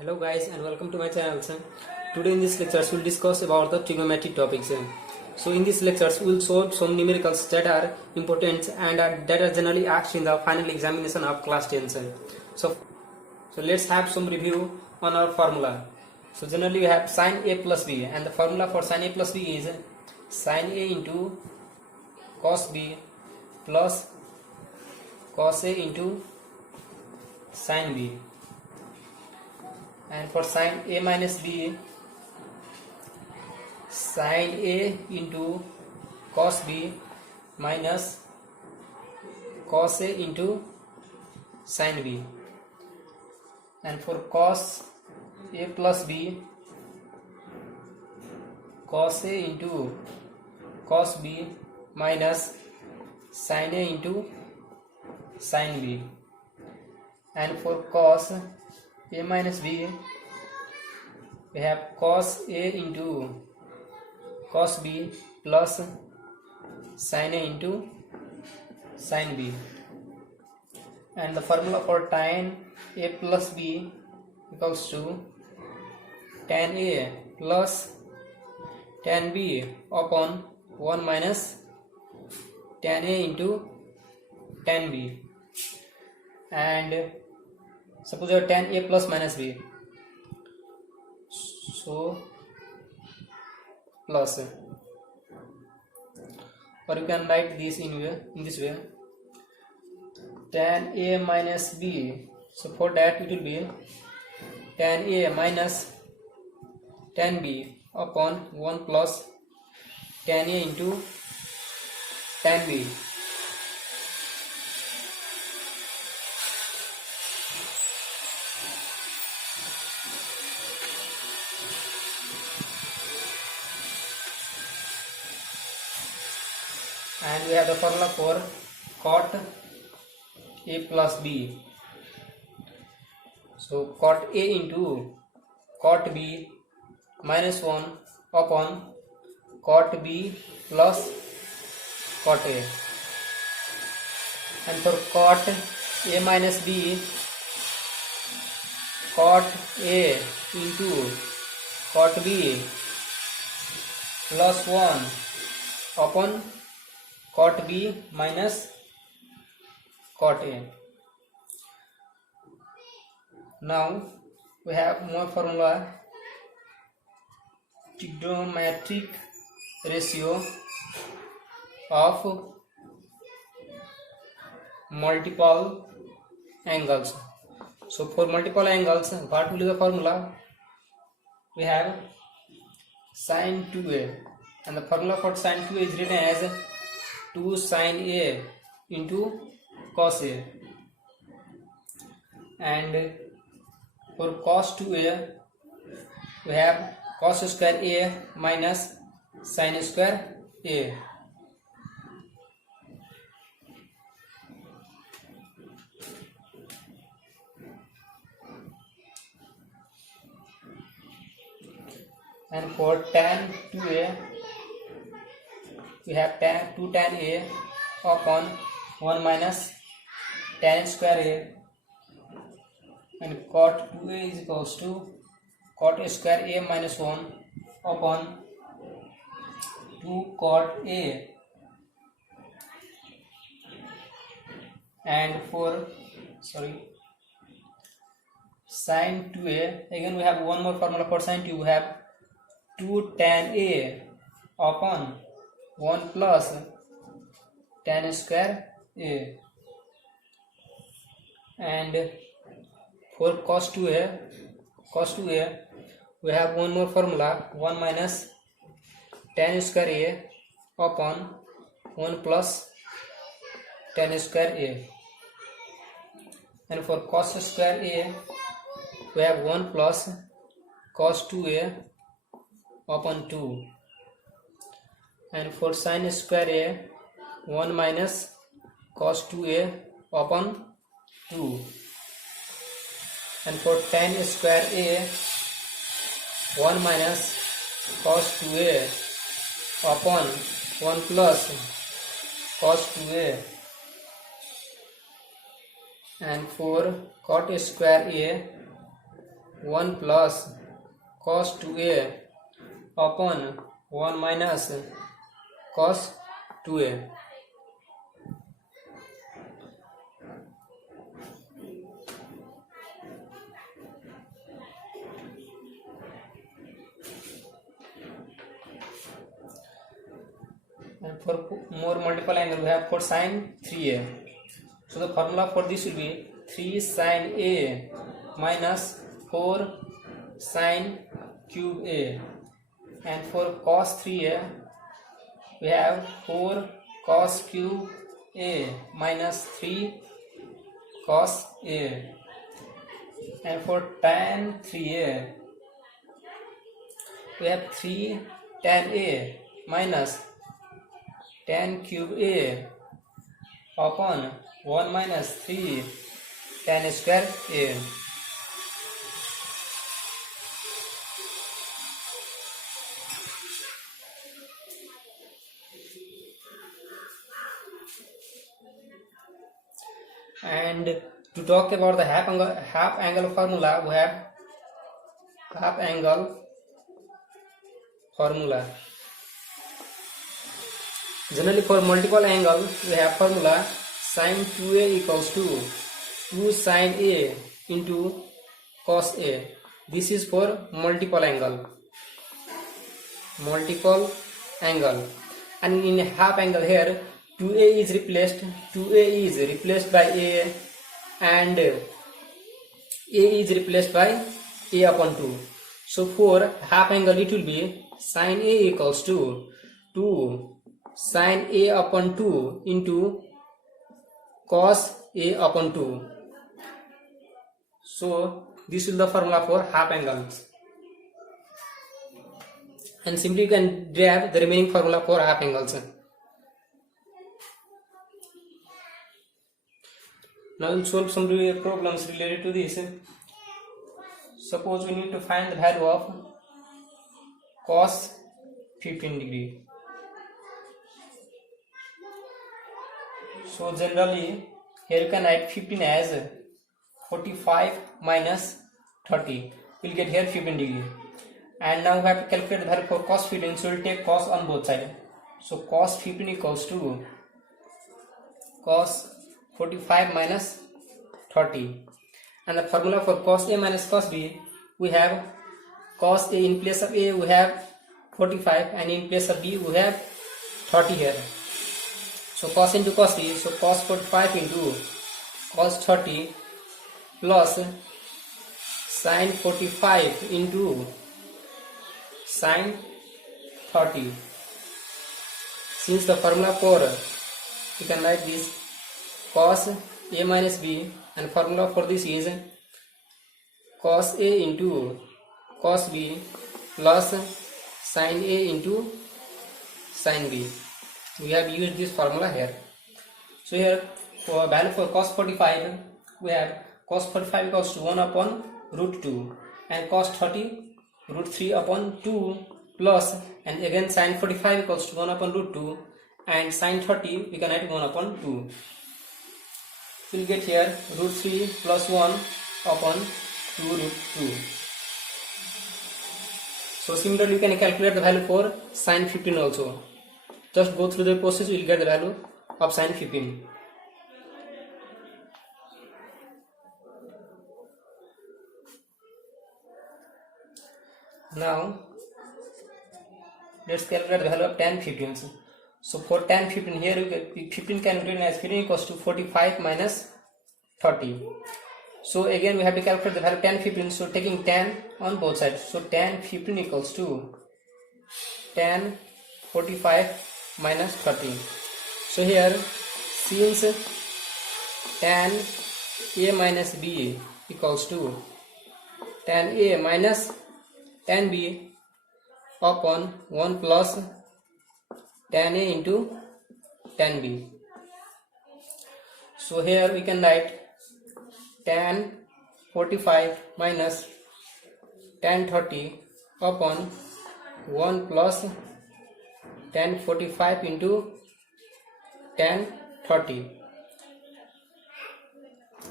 Hello guys and welcome to my channel. Today in this lecture we'll discuss about the trigonometric topics. So in this lectures we'll solve some numericals that are important and that are generally asked in the final examination of class 10. So let's have some review on our formula. So generally we have sin A plus B, and the formula for sin A plus B is sin A into cos B plus cos A into sin B. And for sin A minus B, sin A into cos B minus cos A into sin B. And for cos A plus B, cos A into cos B minus sin A into sin B. And for cos A minus B, we have cos A into cos B plus sin A into sin B. And the formula for tan A plus B equals to tan A plus tan B upon 1 minus tan A into tan B. And suppose you have tan A plus minus B, so plus, or you can write this in this way, tan A minus B. So for that it will be tan A minus tan B upon 1 plus tan A into tan B. And we have the formula for cot A plus B. So cot A into cot B minus 1 upon cot B plus cot A. And for cot A minus B, cot A into cot B plus 1 upon cot B minus cot A. Now we have more formula: trigonometric ratio of multiple angles. So for multiple angles, what will be the formula? We have sin 2A, and the formula for sin 2A is written as 2 sin A into cos A. And for cos 2A, we have cos square A minus sin square A. And for tan 2A, we have 2 tan A upon 1 minus tan square A. And cot 2A is equals to cot square A minus 1 upon 2 cot A. And for sin 2A, again we have one more formula for sin 2. We have 2 tan A upon 1 plus tan square A. And for cos 2A, we have one more formula: 1 minus tan square A upon 1 plus tan square A. And for cos square A, we have 1 plus cos 2A upon 2. And for sin square A, 1 minus cos 2A upon 2. And for tan square A, 1 minus cos 2A upon 1 plus cos 2A. And for cot square A, 1 plus cos 2a upon 1 minus cos 2a. And for more multiple angle, we have for sine 3a. So the formula for this will be 3 sine a minus 4 sine cube a. And for cos 3a, we have 4 cos cube a minus 3 cos a. And for tan 3a, we have 3 tan a minus tan cube a upon 1 minus 3 tan square a. And to talk about the half angle formula, we have half angle formula. Generally for multiple angle, we have formula sin 2a equals to 2 sin a into cos a. This is for multiple angle. And in half angle here, 2a is replaced by a, and a is replaced by a upon 2. So for half angle, it will be sin a equals to 2 sin a upon 2 into cos a upon 2. So this is the formula for half angles, and simply you can derive the remaining formula for half angles. Now we'll solve some problems related to this. Suppose we need to find the value of cos 15 degree. So generally here you can write 15 as 45 minus 30. We'll get here 15 degree. And now we have to calculate the value for cos 15. So we'll take cos on both sides. So cos 15 equals to cos 45 minus 30. And the formula for cos a minus cos b, we have cos a in place of a we have 45, and in place of b we have 30 here. So cos into cos b, so cos 45 into cos 30 plus sin 45 into sin 30. Since the formula for, you can write this cos a minus b, and formula for this is cos a into cos b plus sin a into sin b. We have used this formula here. So here for value for cos 45, we have cos 45 equals to 1 upon root 2, and cos 30 root 3 upon 2 plus, and again sin 45 equals to 1 upon root 2, and sin 30 we can write 1 upon 2. So we'll get here root 3 plus 1 upon 2 root 2. So similarly you can calculate the value for sin 15 also. Just go through the process, you will get the value of sin 15. Now let's calculate the value of tan 15. So for tan 15, here you get 15 can be written as 15 equals to 45 minus 30. So again we have to calculate the value of tan 15. So taking tan on both sides, so tan 15 equals to tan 45 minus 30. So here, since tan a minus b equals to tan a minus tan b upon 1 plus tan a into tan b. So here we can write tan 45 minus tan 30 upon 1 plus tan 45 into tan 30.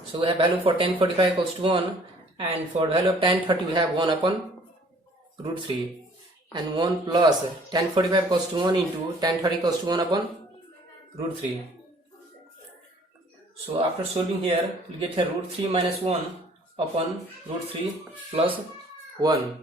So we have value for tan 45 equals to 1, And for value of tan 30 we have 1 upon root 3, and 1 plus tan 45 equals to 1 into tan 30 equals to 1 upon root 3. So after solving here, we get here root 3 minus 1 upon root 3 plus 1.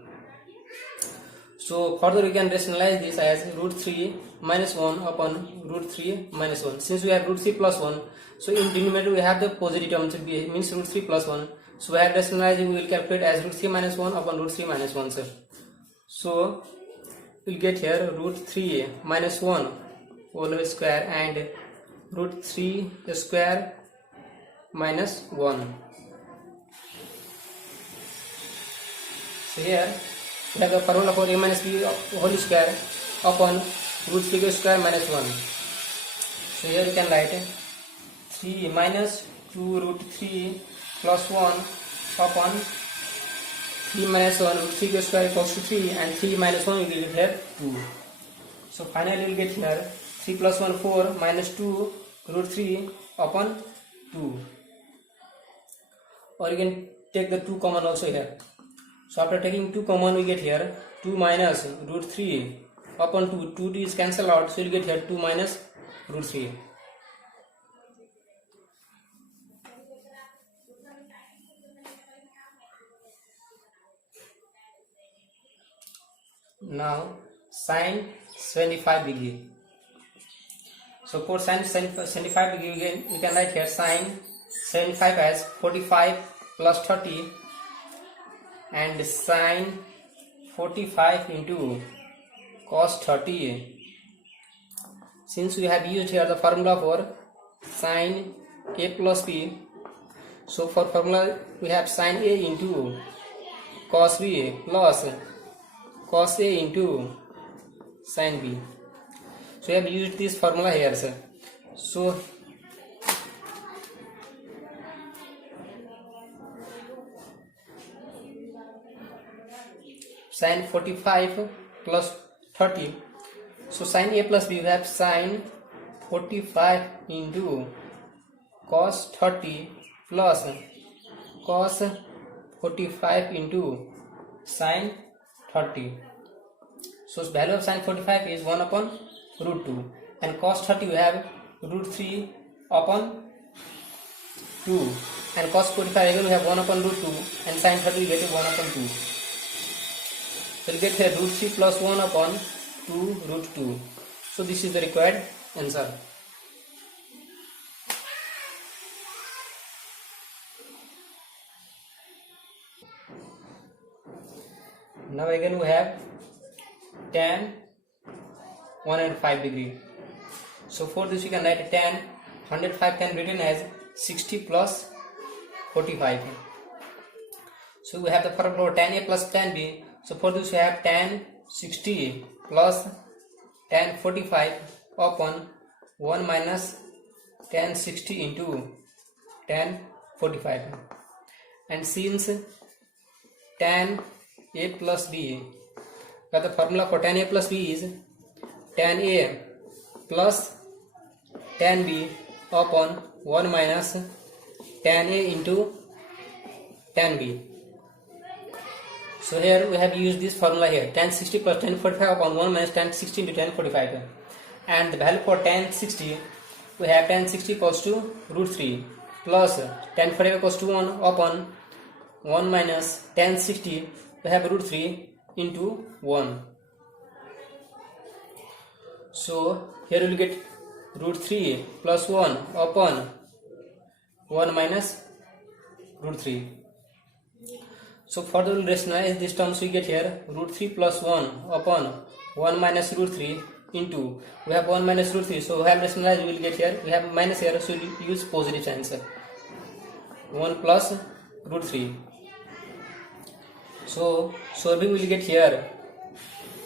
So further we can rationalize this as root 3 minus 1 upon root 3 minus 1. Since we have root 3 plus 1, so in denominator we have the positive term, so it means root 3 plus 1. So we have rationalizing, we will calculate as root 3 minus 1 upon root 3 minus 1. So we'll get here root 3 minus 1 whole square and root 3 square minus 1. So here we have the formula for a minus b whole square upon root 3 square minus 1. So here you can write 3 minus 2 root 3 plus 1 upon 3 minus 1 root 3 square equals to 3, and 3 minus 1 we will get here 2. So finally we will get here 3 plus 1 4 minus 2 root 3 upon 2. Or you can take the 2 common also here. So after taking 2 common we get here 2 minus root 3 upon 2. 2 is cancelled out, so you will get here 2 minus root 3. Now sine 75 degree. So for sine 75 degree we can write here sine 75 as 45 plus 30 and sine 45 into cos 30. Since we have used here the formula for sine a plus b, so for formula we have sine a into cos b plus cos a into sin b. So we have used this formula here, sir. So sin 45 plus 30. So sin a plus b we have sin 45 into cos 30 plus cos 45 into sin 30. So value of sin 45 is 1 upon root 2, and cos 30 we have root 3 upon 2, and cos 45 again we have 1 upon root 2, and sin 30 we get 1 upon 2. So we'll get here root 3 plus 1 upon 2 root 2. So this is the required answer. Now again we have tan 105 degree. So for this we can write tan 105 can be written as 60 plus 45. So we have the formula for tan a plus tan b. So for this we have tan 60 plus tan 45 upon 1 minus tan 60 into tan 45. And since tan a plus b, but the formula for tan a plus b is tan a plus tan b upon 1 minus tan a into tan b. So here we have used this formula here, tan 60 plus tan 45 upon 1 minus tan 60 into tan 45. And the value for tan 60, we have tan 60 equals to root 3 plus tan 45 equals to 1 upon 1 minus tan 60, we have root 3 into 1. So here we will get root 3 plus 1 upon 1 minus root 3. So further we will rationalize this term, so we get here root 3 plus 1 upon 1 minus root 3 into, we have 1 minus root 3, so we have rationalized, we will get here, we have minus here, so we will use positive sign, 1 plus root 3. So solving we will get here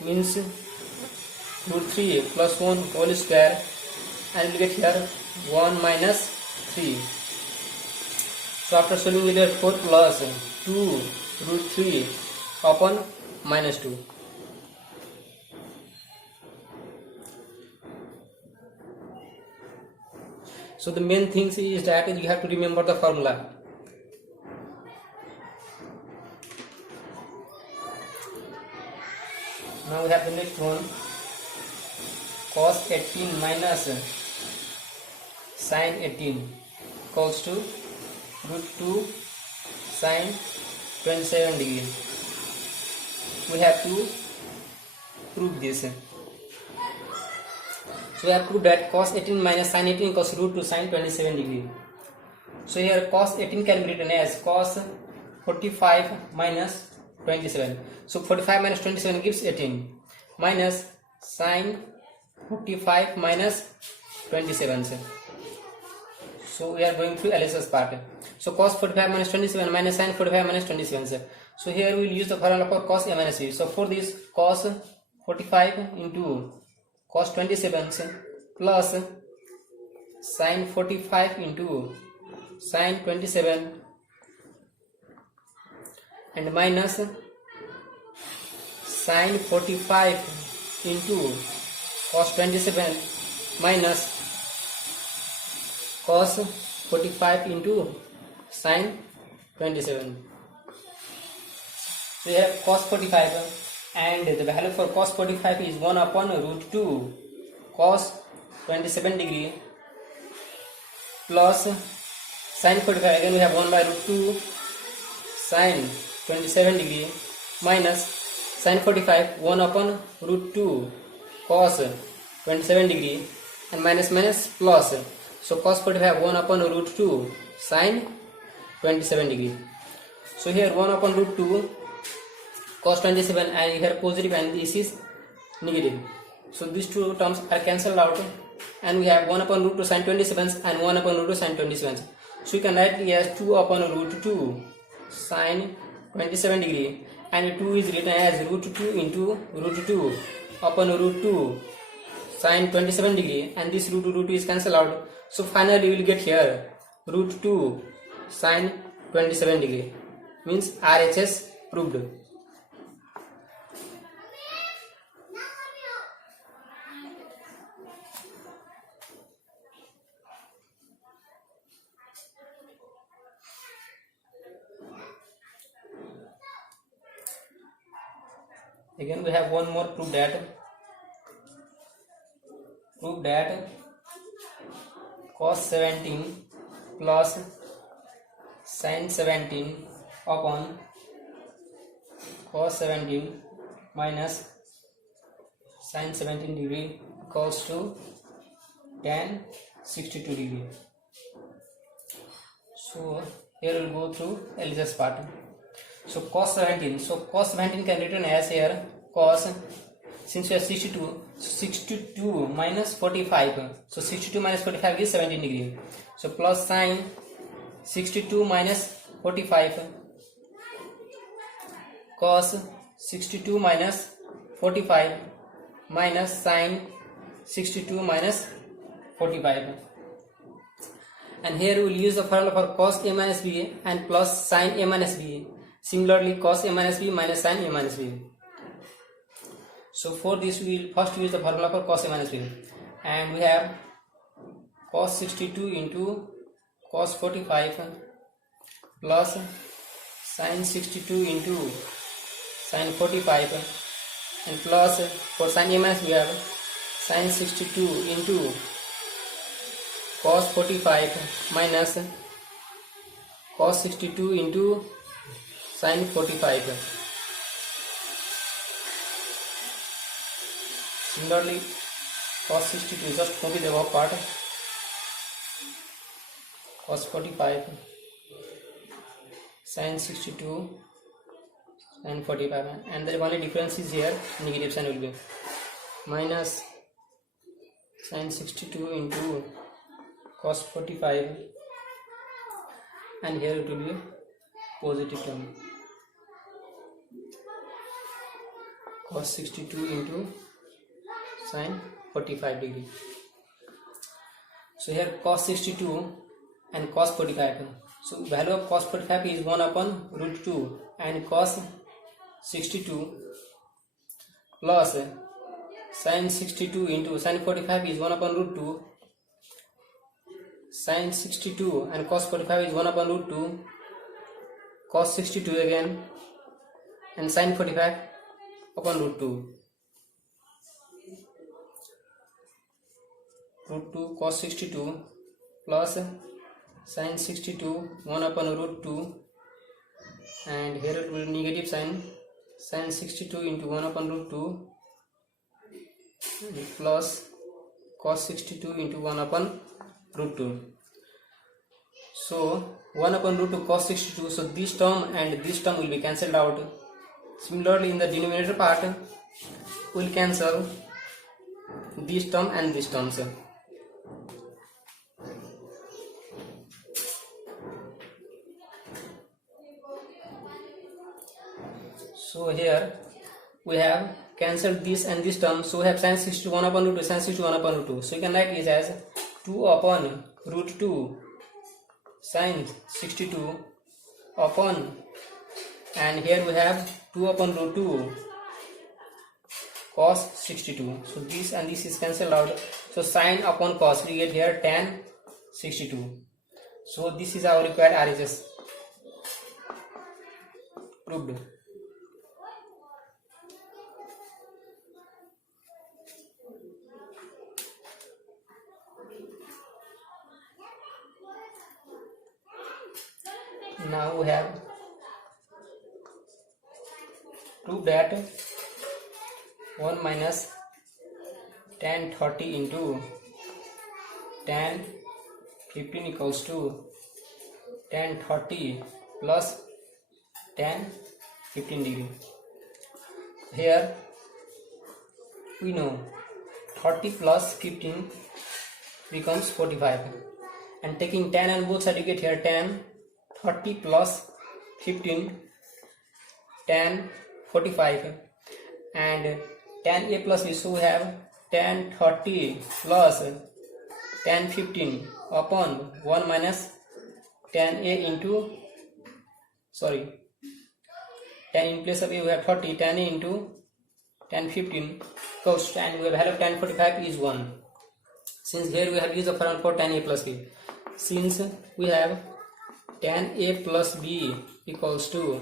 means root 3 plus 1 whole square, and we will get here 1 minus 3. So after solving we will get 4 plus 2 root 3 upon minus 2. So the main thing is that you have to remember the formula. Now we have the next one, cos 18 minus sin 18 equals to root 2 sin 27 degree. We have to prove this. So we have proved that cos 18 minus sin 18 equals root 2 sin 27 degree. So here cos 18 can be written as cos 45 minus 27. So 45 minus 27 gives 18 minus sin 45 minus 27. So we are going through LHS part. So cos 45 minus 27 minus sin 45 minus 27. So here we will use the formula for cos a minus b. So for this, cos 45 into cos 27 plus sin 45 into sin 27 and minus sin 45 into cos 27 minus cos 45 into sin 27. So we have cos 45 and the value for cos 45 is 1 upon root 2 cos 27 degree plus sin 45, again we have 1 by root 2 sin 27 degree minus sin 45 1 upon root 2 cos 27 degree and minus minus plus. So cos 45 1 upon root 2 sin 27 degree. So here 1 upon root 2 cos 27 and here positive and this is negative. So these two terms are cancelled out and we have 1 upon root 2 sin 27 and 1 upon root 2 sin 27. So you can write it as 2 upon root 2 sin 27 degree and 2 is written as root 2 into root 2 upon root 2 sin 27 degree and this root 2 is cancelled out. So finally you will get here root 2 sin 27 degree, means RHS proved. Again we have one more proof that cos 17 plus sin 17 upon cos 17 minus sin 17 degree equals to tan 62 degree. So here we will go through LHS part. So cos 17. So cos 17 can written as here cos, since we have 62, 62 minus 45. So 62 minus 45 is 17 degree. So plus sin 62 minus 45 cos 62 minus 45 minus sin 62 minus 45. And here we will use the formula for cos a minus b and plus sin a minus b. Similarly, cos a minus b minus sin a minus b. So for this we will first use the formula for cos a minus b, and we have cos 62 into cos 45 plus sin 62 into sin 45 and plus for sin a minus we have sin 62 into cos 45 minus cos 62 into sin 45. Similarly, cos 62 just copy the above part, cos 45 sin 62 sin 45, and the only difference is here negative sign will be minus sin 62 into cos 45 and here it will be positive term cos 62 into sin 45 degree. So here cos 62 and cos 45. So value of cos 45 is 1 upon root 2 and cos 62 plus sin 62 into sin 45 is 1 upon root 2. Sin 62 and cos 45 is 1 upon root 2. Cos 62 again and sin 45 upon root 2. root 2 cos 62 plus sin 62 1 upon root 2, and here it will be negative sign sin 62 into 1 upon root 2 plus cos 62 into 1 upon root 2. So 1 upon root 2 cos 62, so this term and this term will be cancelled out. Similarly, in the denominator part, we will cancel this term and this terms. So here we have cancelled this and this term, so we have sin 61 upon root 2, sin 61 upon root 2. So you can write this as 2 upon root 2 sin 62 upon, and here we have 2 upon root 2 cos 62. So this and this is cancelled out. So sin upon cos, we get here tan 62. So this is our required RHS proved. Now we have proved that 1 minus tan 30 into tan 15 equals to tan 30 plus tan 15 degree. Here we know 30 plus 15 becomes 45, and taking tan on both sides you get here tan 30 plus 15 tan 45, and tan a plus b, so we have tan 30 plus tan 15 upon 1 minus tan a into, tan in place of a we have 30, tan a into tan 15 equals, and we have value of tan 45 is 1. Since here we have used the formula for tan a plus b, since we have tan a plus b equals to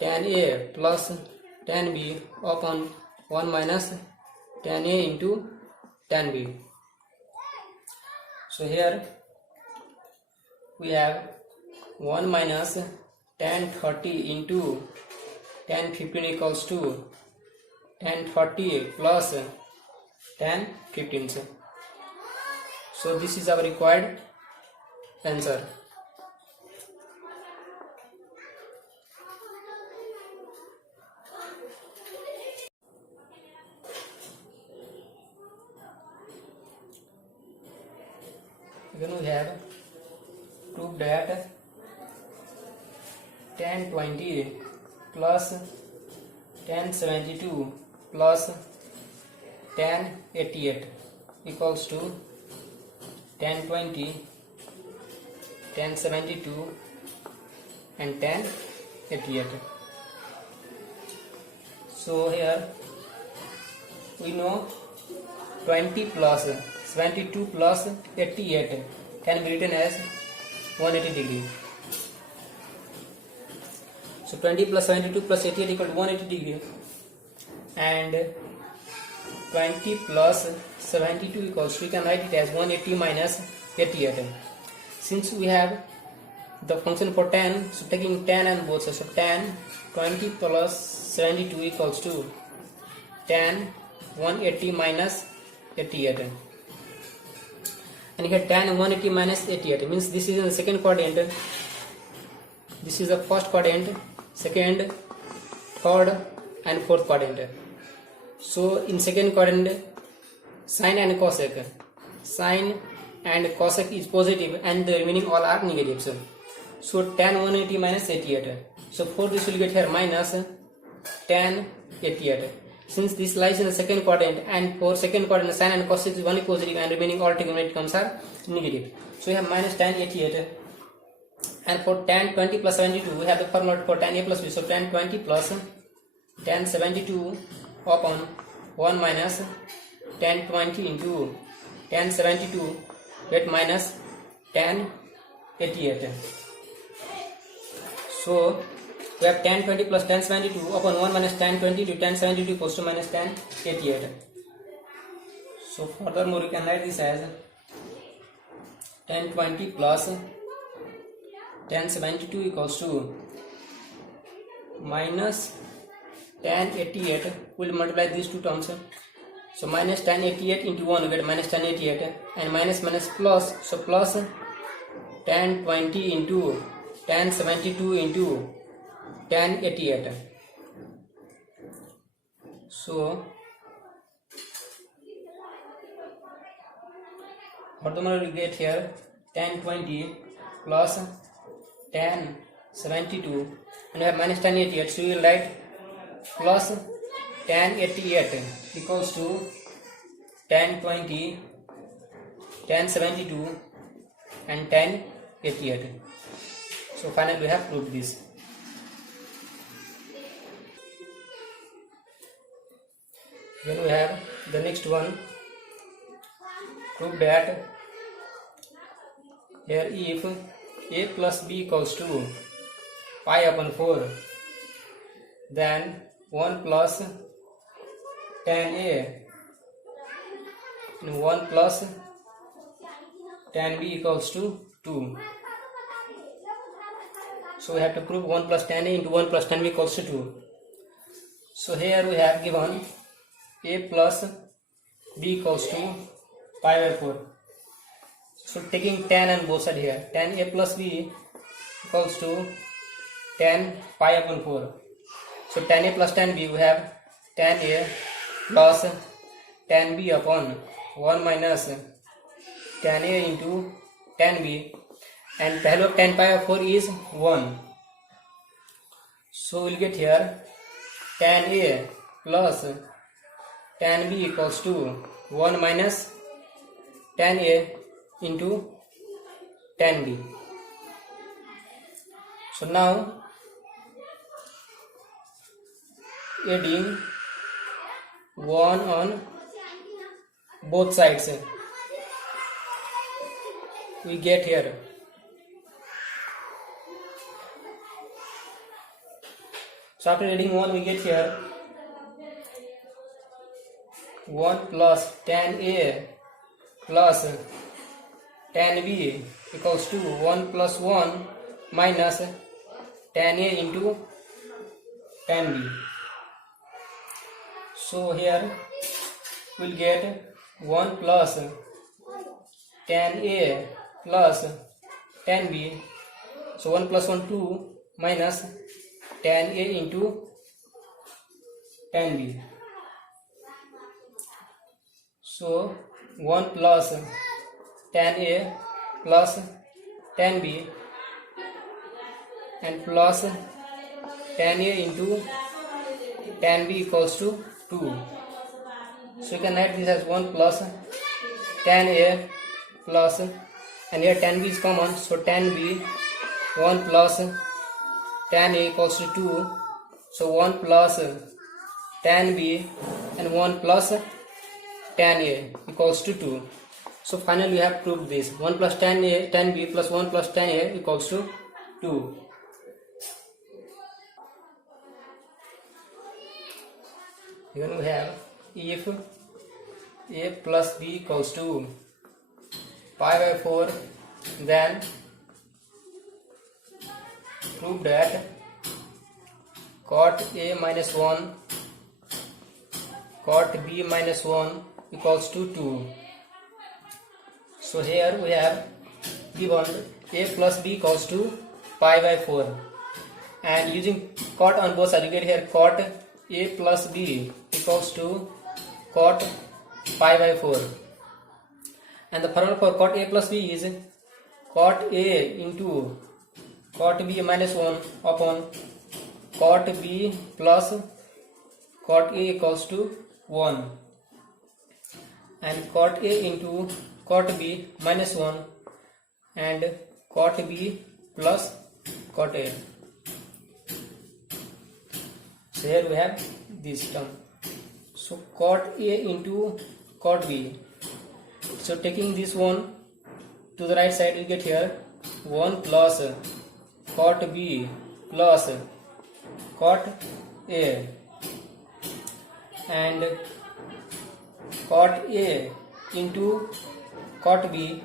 tan a plus tan b upon 1 minus tan a into tan b. So here we have 1 minus tan 30 into tan 15 equals to tan 30 plus tan 15. So this is our required answer. Then we have proved that tan 20 plus tan 72 plus tan 88 equals to tan 20, tan 72 and tan 88. So here we know 20 plus 72 plus 88 can be written as 180 degree. So 20 plus 72 plus 88 equal to 180 degree, and 20 plus 72 equals, we can write it as 180 minus 88. Since we have the function for tan, so taking tan and both sides, so tan 20 plus 72 equals to tan 180 minus 88. And here tan 180 minus 88 means this is in the second quadrant, this is the first quadrant, second, third and fourth quadrant. So in second quadrant, sine and cosec, sine and cosec is positive and the remaining all are negatives. So tan 180 minus 88, so for this will get here minus tan 88. Since this lies in the second quadrant, and for second quadrant sine and cosec is only positive and remaining all trigonometric terms are negative, so we have minus tan 88. And for tan 20 plus 72 we have the formula for tan a plus b, so tan 20 plus tan 72 upon 1 minus tan 20 into tan 72 get minus tan 88. So we have tan 20 plus tan 72 upon 1 minus tan 20 to tan 72 equals to minus tan 88. So furthermore you can write this as tan 20 plus tan 72 equals to minus tan 88. We'll multiply these two terms. So minus tan 88 into 1 you get minus tan 88 and minus minus plus, so plus tan 20 into tan 72 into tan 88. So furthermore we get here tan 20 plus tan 72 and we have minus tan 88, so we will write plus tan 88 equals to tan 20, tan 72 and tan 88. So finally we have proved this. Then we have the next one, prove that here if a plus b equals to pi upon 4, then 1 plus tan a and 1 plus tan b equals to 2. So we have to prove 1 plus tan a into 1 plus tan b equals to 2. So here we have given a plus b equals to pi by 4. So taking tan on both sides here, tan a plus b equals to tan pi upon 4. So tan a plus tan b, we have tan a plus tan b upon 1 minus tan a into tan b, and value of tan pi by 4 is 1. So we'll get here tan a plus tan b equals to 1 minus tan a into tan b. So now adding 1 on both sides, we get here so after adding 1 we get here 1 plus tan a plus tan b equals to 1 plus 1 minus tan a into tan b. So here we'll get 1 plus tan a plus tan b, so 1 plus 1 2 minus tan a into tan b. So 1 plus tan a plus tan b and plus tan a into tan b equals to 2. So you can write this as 1 plus tan a plus, and here tan b is common, so tan b 1 plus tan a equals to 2. So 1 plus tan b and 1 plus tan a equals to 2. So finally we have proved this, 1 plus tan b plus 1 plus tan a equals to 2. Then we have if a plus b equals to pi by 4, then prove that cot a minus 1 cot b minus 1 equals to 2. So here we have given a plus b equals to pi by 4, and using cot on both sides you get here cot a plus b equals to cot pi by 4, and the formula for cot a plus b is cot a into cot b minus 1 upon cot b plus cot a equals to 1, and cot a into cot b minus 1 and cot b plus cot a. So here we have this term. So cot a into cot b. So taking this one to the right side, we get here 1 plus cot b plus cot a, and cot a into cot B,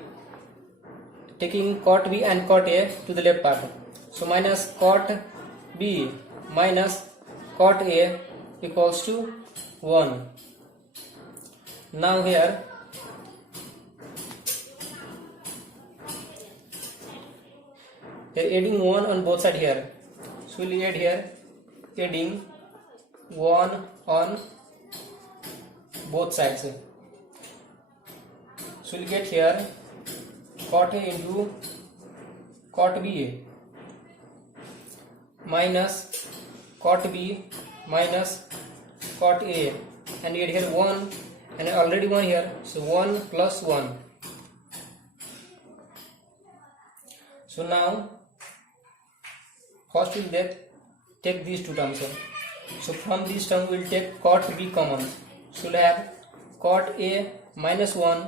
taking cot B and cot A to the left part. So minus cot B minus cot A equals to 1. Now here we are adding 1 on both sides here. So we'll add here, adding 1 on both sides. So we'll get here cot A into cot B minus cot B minus cot A, and add here 1 and already 1 here, so 1 plus 1. So now first we'll take these two terms. So from this term we'll take cot B common. So we'll have cot A minus 1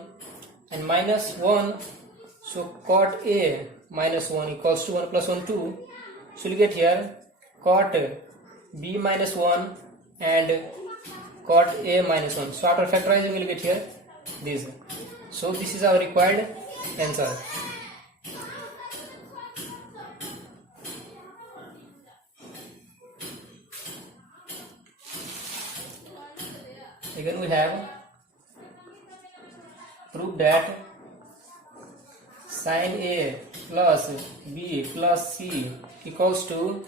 and minus 1. So cot A minus 1 equals to 1 plus 1 2. So we'll get here cot B minus 1 and cot A minus 1. So after factorizing we'll get here this. So this is our required answer. Again we have prove that sin A plus B plus C equals to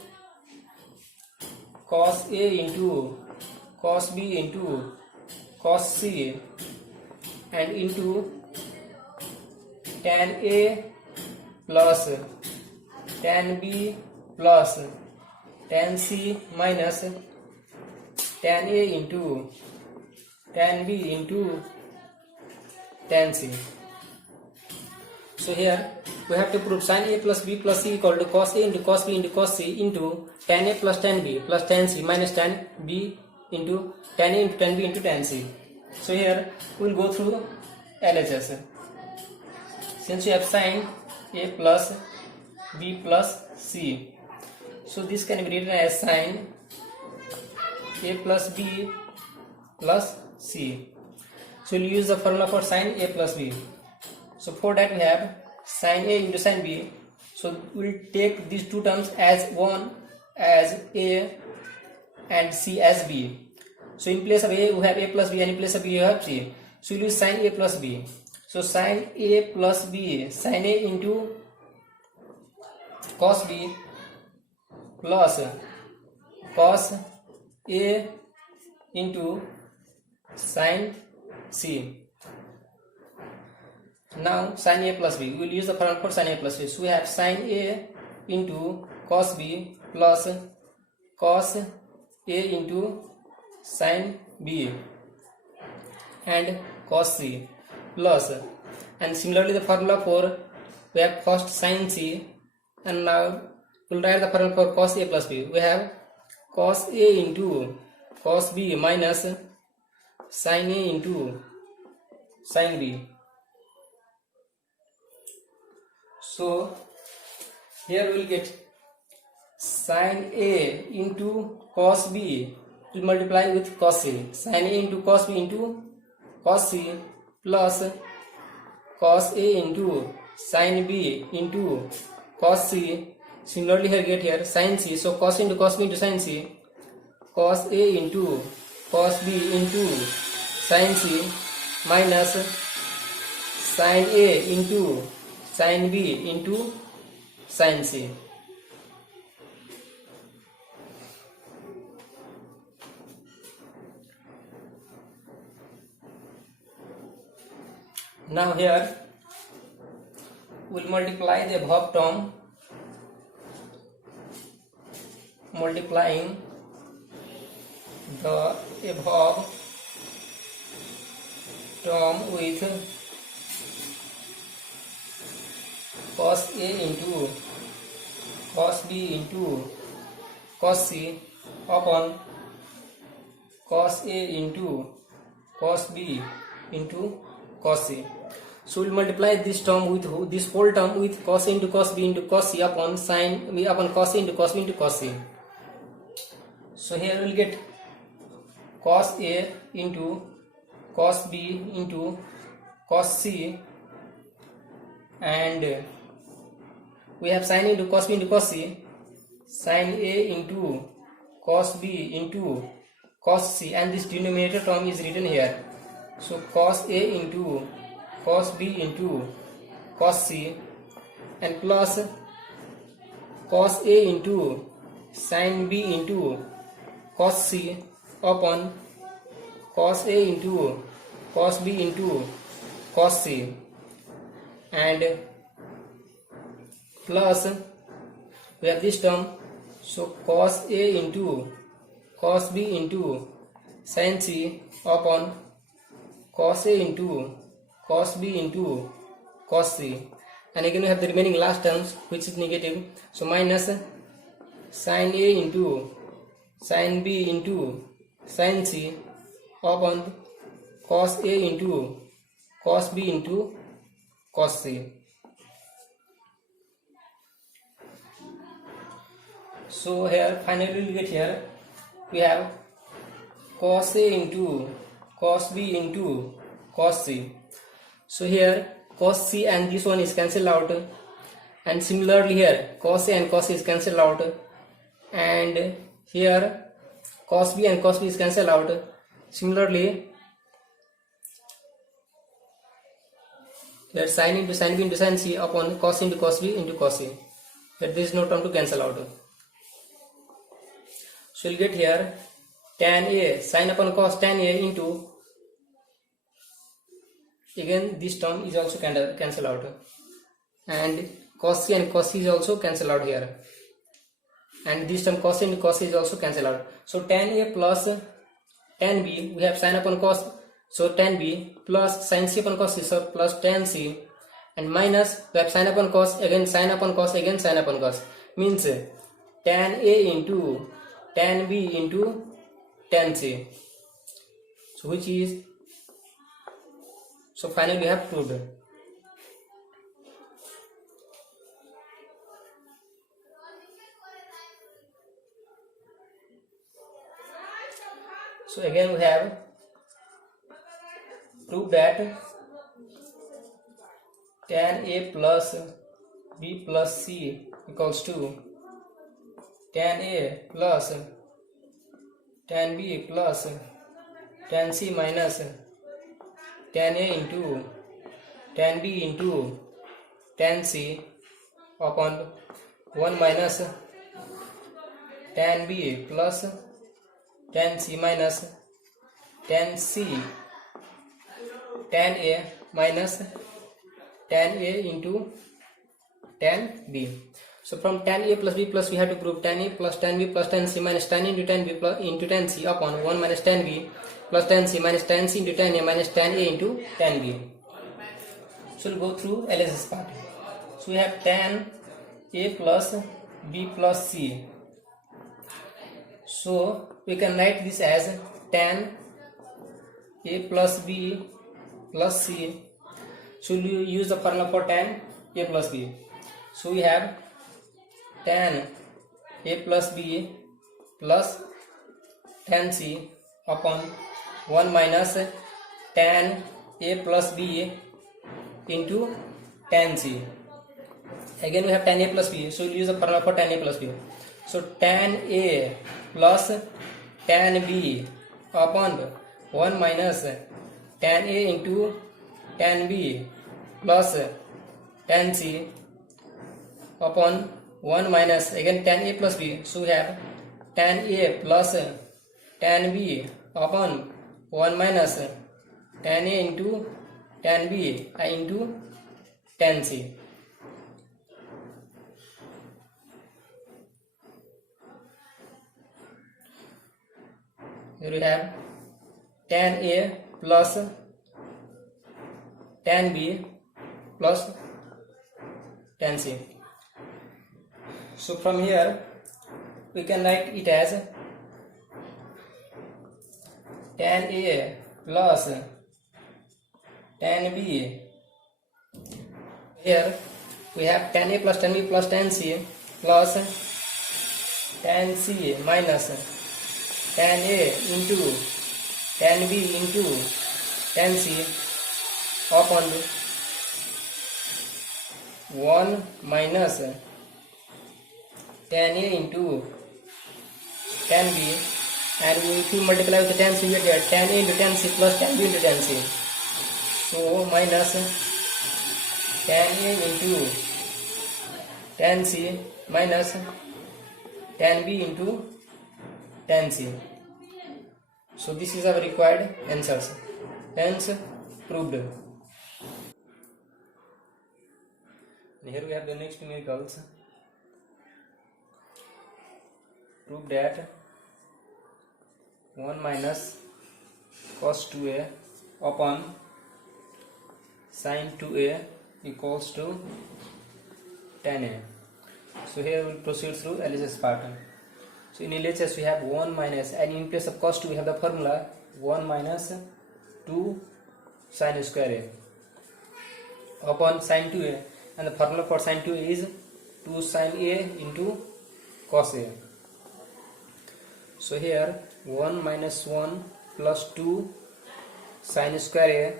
cos A into cos B into cos C and into tan A plus tan B plus tan C minus tan A into tan B into tan C. So here we have to prove sin A plus B plus C equal to cos A into cos B into cos C into tan A plus tan B plus tan C minus tan B into tan A into tan B into tan C. So here we will go through LHS. Since we have sin A plus B plus C, so this can be written as sin A plus B plus C. So we'll use the formula for sin A plus B. So for that we have sin A into sin B. So we'll take these two terms as one as A and C as B. So in place of A we have A plus B and in place of B you have C. So we'll use sin A plus B. So sin A plus B, sin A into cos B plus cos A into sin C. Now sin A plus B, we will use the formula for sin A plus B. So we have sin A into cos B plus cos A into sin B and cos C plus, and similarly the formula for, we have first sin C and now we will write the formula for cos A plus B. We have cos A into cos B minus sin A into sin B. So here we will get sin A into cos B will multiply with cos C, sin A into cos B into cos C plus cos A into sin B into cos C. Similarly here get here sin C, so cos into cos B into sin C, cos A into cos B into sin C minus sin A into sin B into sin C. Now here we will multiply the above term, multiplying the above term with cos A into cos B into cos C upon cos A into cos B into cos C. So we will multiply this term with this whole term with cos A into cos B into cos C upon sin B upon cos A into cos B into cos C. So here we will get cos A into cos B into cos C, and we have sin A into cos B into cos C, sin A into cos B into cos C, and this denominator term is written here. So cos A into cos B into cos C, and plus cos A into sin B into cos C upon cos A into cos B into cos C, and plus we have this term. So cos A into cos B into sin C upon cos A into cos B into cos C, and again we have the remaining last terms which is negative. So minus sin A into sin B into sin C upon cos A into cos B into cos C. So here finally we get here we have cos A into cos B into cos C. So here cos C and this one is cancelled out, and similarly here cos A and cos C is cancelled out, and here cos B and cos B is cancelled out. Similarly here sin into sin B into sin C upon cos into cos B into cos C. Here there is no term to cancel out. So you'll get here tan A sin upon cos tan A into, again this term is also cancel out, and cos C and cos C is also cancel out here, and this term cos C and cos C is also cancel out. So tan A plus tan B, we have sin upon cos, so tan B plus sin C upon cos C, so plus tan C, and minus we have sin upon cos, again sin upon cos, again sin upon cos, means tan A into tan B into tan C, so which is, so finally we have proved. So again we have proved that tan A plus B plus C equals to tan A plus tan B plus tan C minus tan A into tan B into tan C upon 1 minus tan B plus tan C minus tan C tan A minus tan A into tan B. So from tan A plus B plus we have to prove tan A plus tan B plus tan C minus tan A into tan B plus into tan C upon 1 minus tan B plus tan C minus tan C into tan A minus tan A into tan B. So we'll go through analysis part. So we have tan A plus B plus C. So we can write this as tan A plus B plus C. So we use the formula for tan A plus B. So we have tan A plus B plus tan C upon 1 minus tan A plus B into tan C. Again we have tan A plus B, so we'll use the formula for tan A plus B. So tan A plus tan B upon 1 minus tan A into tan B plus tan C upon 1 minus, again tan A plus B, so we have tan A plus tan B upon 1 minus tan A into tan B into tan C. Here we have tan A plus tan B plus tan C. So from here we can write it as tan A plus tan B. Here we have tan A plus tan B plus tan C plus tan C minus tan A into tan B into tan C upon 1 minus tan A into tan B, and if you multiply with the tan C, you get tan A into tan C plus tan B into tan C. So minus tan A into tan C minus tan B into tan C. So this is our required answers. Hence proved. And here we have the next numericals. Prove that 1 minus cos 2a upon sin 2a equals to tan a. So here we will proceed through LHS part. So in LHS we have 1 minus, and in place of cos 2 we have the formula 1 minus 2 sin square a upon sin 2a, and the formula for sin 2a is 2 sin a into cos a. So here 1 minus 1 plus 2 sin square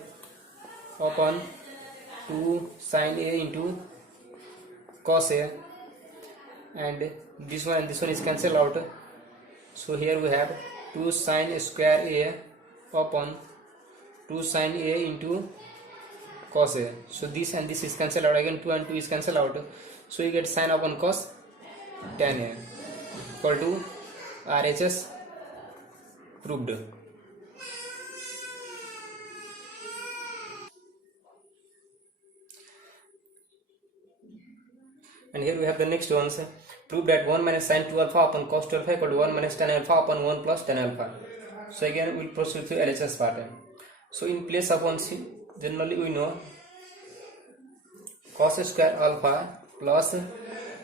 a upon 2 sin a into cos a, and this one and this one is cancelled out. So here we have 2 sin square a upon 2 sin a into cos a. So this and this is cancelled out, again 2 and 2 is cancelled out. So you get sin upon cos tan a equal to RHS proved. And here we have the next ones. Prove that 1 minus sin 2 alpha upon cos 2 alpha equal to 1 minus tan alpha upon 1 plus tan alpha. So again we will proceed to LHS pattern. So in place of 1, generally we know cos square alpha plus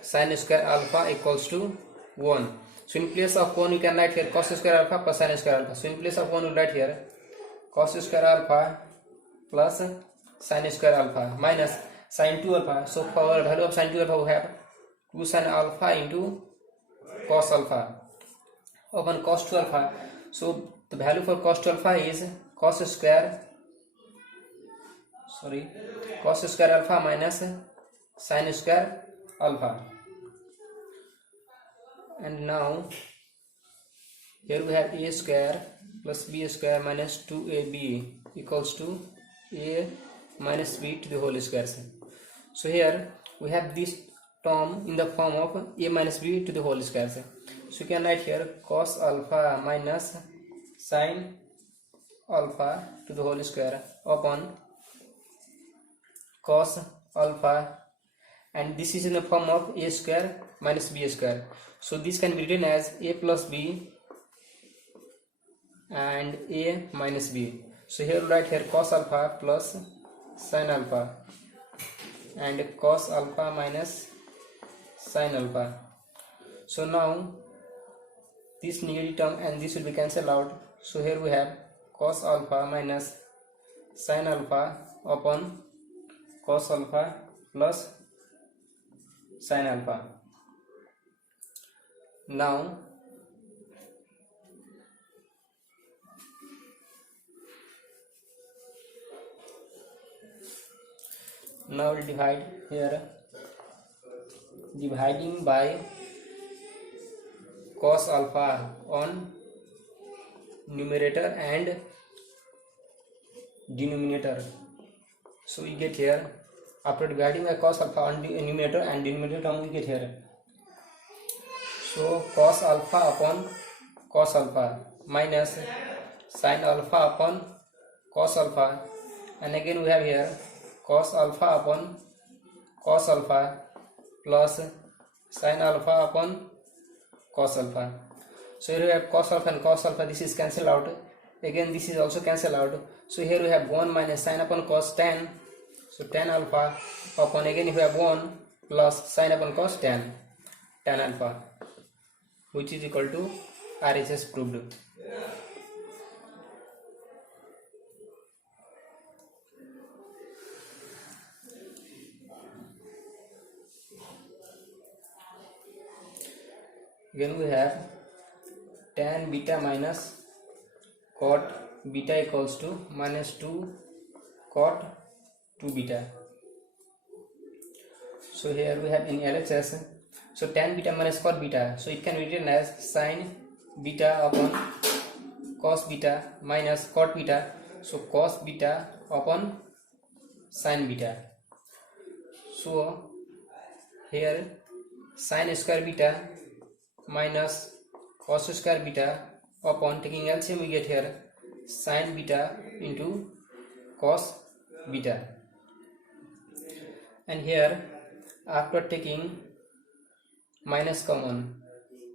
sin square alpha equals to 1. So in place of 1 you can write here cos square alpha plus sin square alpha. So in place of 1 we will write here cos square alpha plus sin square alpha minus sin 2 alpha. So for the value of sin 2 alpha we have 2 sin alpha into cos alpha upon cos 2 alpha. So the value for cos 2 alpha is cos square alpha minus sin square alpha. And now here we have a square plus b square minus 2ab equals to a minus b to the whole square. So here we have this term in the form of a minus b to the whole square. So you can write here cos alpha minus sin alpha to the whole square upon cos alpha, and this is in the form of a square minus b square. So this can be written as a plus b and a minus b. So here we write here cos alpha plus sin alpha and cos alpha minus sin alpha. So now this negative term and this will be cancelled out. So here we have cos alpha minus sin alpha upon cos alpha plus sin alpha. Now we'll divide here, dividing by cos alpha on numerator and denominator. So we get here, after dividing by cos alpha on numerator and denominator term, we get here. So cos alpha upon cos alpha minus sin alpha upon cos alpha, and again we have here cos alpha upon cos alpha plus sin alpha upon cos alpha. So here we have cos alpha and cos alpha, this is cancelled out, again this is also cancelled out. So here we have 1 minus sin upon cos tan, so tan alpha upon, again if we have 1 plus sin upon cos tan alpha, which is equal to RHS proved. Again we have tan beta minus cot beta equals to minus 2 cot 2 beta. So here we have in LHS, so tan beta minus cot beta, so it can be written as sin beta upon cos beta minus cot beta, so cos beta upon sin beta. So here sin square beta minus cos square beta upon taking LCM we get here sin beta into cos beta, and here after taking minus common,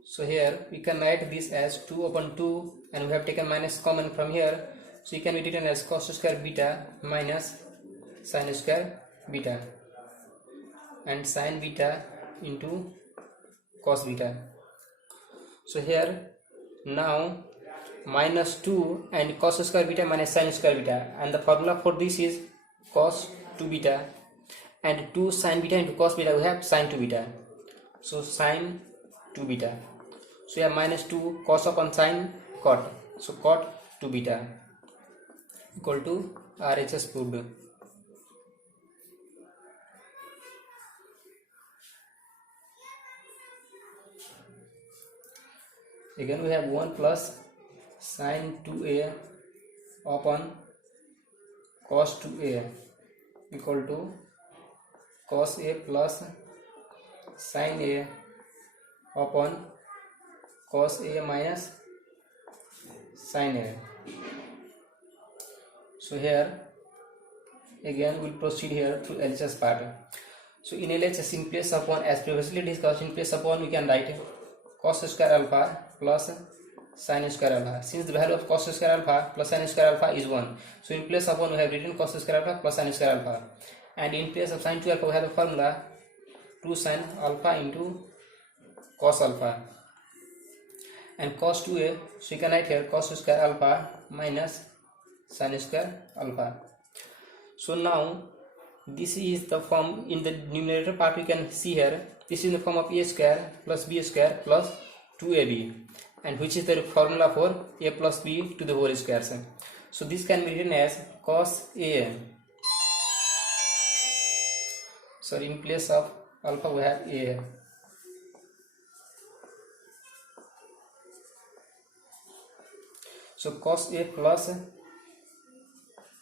so here we can write this as 2 upon 2, and we have taken minus common from here, so you can be written as cos square beta minus sin square beta, and sin beta into cos beta. So here now minus 2 and cos square beta minus sin square beta, and the formula for this is cos 2 beta, and 2 sin beta into cos beta we have sin 2 beta, so sin 2 beta. So we have minus 2 cos upon sin cot, so cot 2 beta equal to RHS proved. Again we have 1 plus sin 2a upon cos 2a equal to cos a plus sin a upon cos a minus sin a. So here again we'll proceed here through LHS part. So in LHS, in place of 1, as previously discussed, in place of 1 we can write cos square alpha plus sin square alpha. Since the value of cos square alpha plus sin square alpha is 1, so in place of 1 we have written cos square alpha plus sin square alpha, and in place of sin 2 alpha we have the formula 2 sin alpha into cos alpha, and cos 2a, so you can write here cos square alpha minus sin square alpha. So now this is the form, in the numerator part we can see here, this is in the form of a square plus b square plus 2ab, and which is the formula for a plus b to the whole square. So this can be written as cos a, so in place of alpha we have a, so cos a plus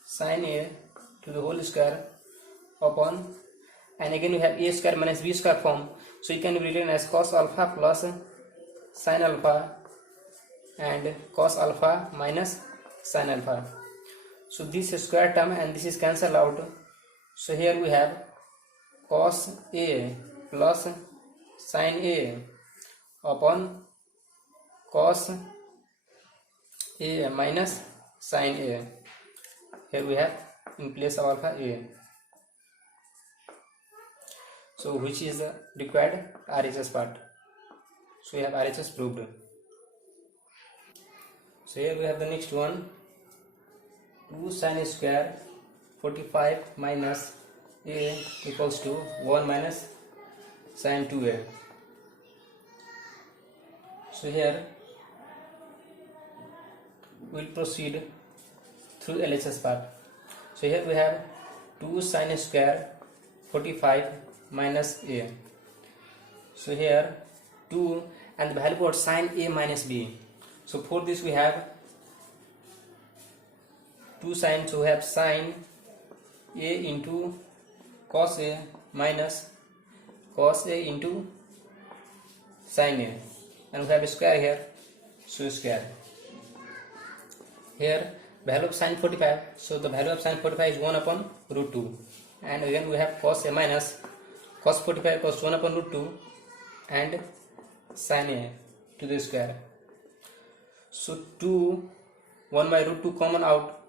sin a to the whole square upon, and again we have a square minus b square form, so you can be written as cos alpha plus sin alpha and cos alpha minus sin alpha. So this square term and this is cancelled out, so here we have cos a plus sin a upon cos a minus sin a. Here we have in place of alpha a, so which is the required RHS part. So we have RHS proved. So here we have the next one, 2 sin square 45 minus a equals to 1 minus sin 2a. So here we will proceed through LHS part. So here we have 2 sin square 45 minus a. So here 2 and the value for sin a minus b. So for this we have 2 sin, so we have sin a into cos a minus cos a into sin a, and we have a square here, so square. Here value of sin 45, so the value of sin 45 is 1 upon root 2, and again we have cos a minus cos 45 equals 1 upon root 2 and sin a to the square. So 2 1 by root 2 common out,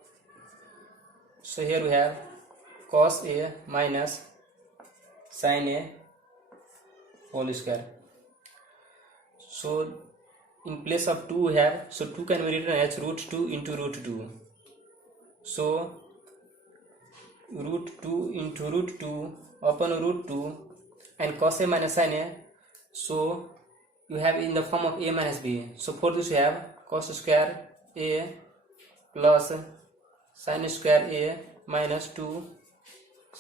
so here we have cos a minus sin a whole square. So in place of 2 we have, so 2 can be written as root 2 into root 2. So root 2 into root 2 upon root 2 and cos a minus sin a, so you have in the form of a minus b. So for this we have cos square a plus sin square a minus 2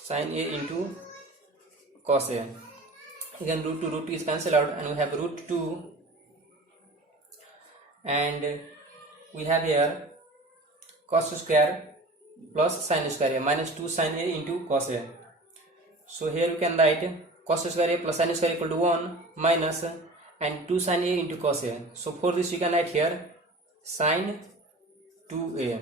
sin A into cos A. Again root 2 is cancelled out and we have root 2, and we have here cos square plus sin square A minus 2 sin A into cos A. So here we can write cos square A plus sin square equal to 1 minus and 2 sin A into cos A. So for this we can write here sin 2A.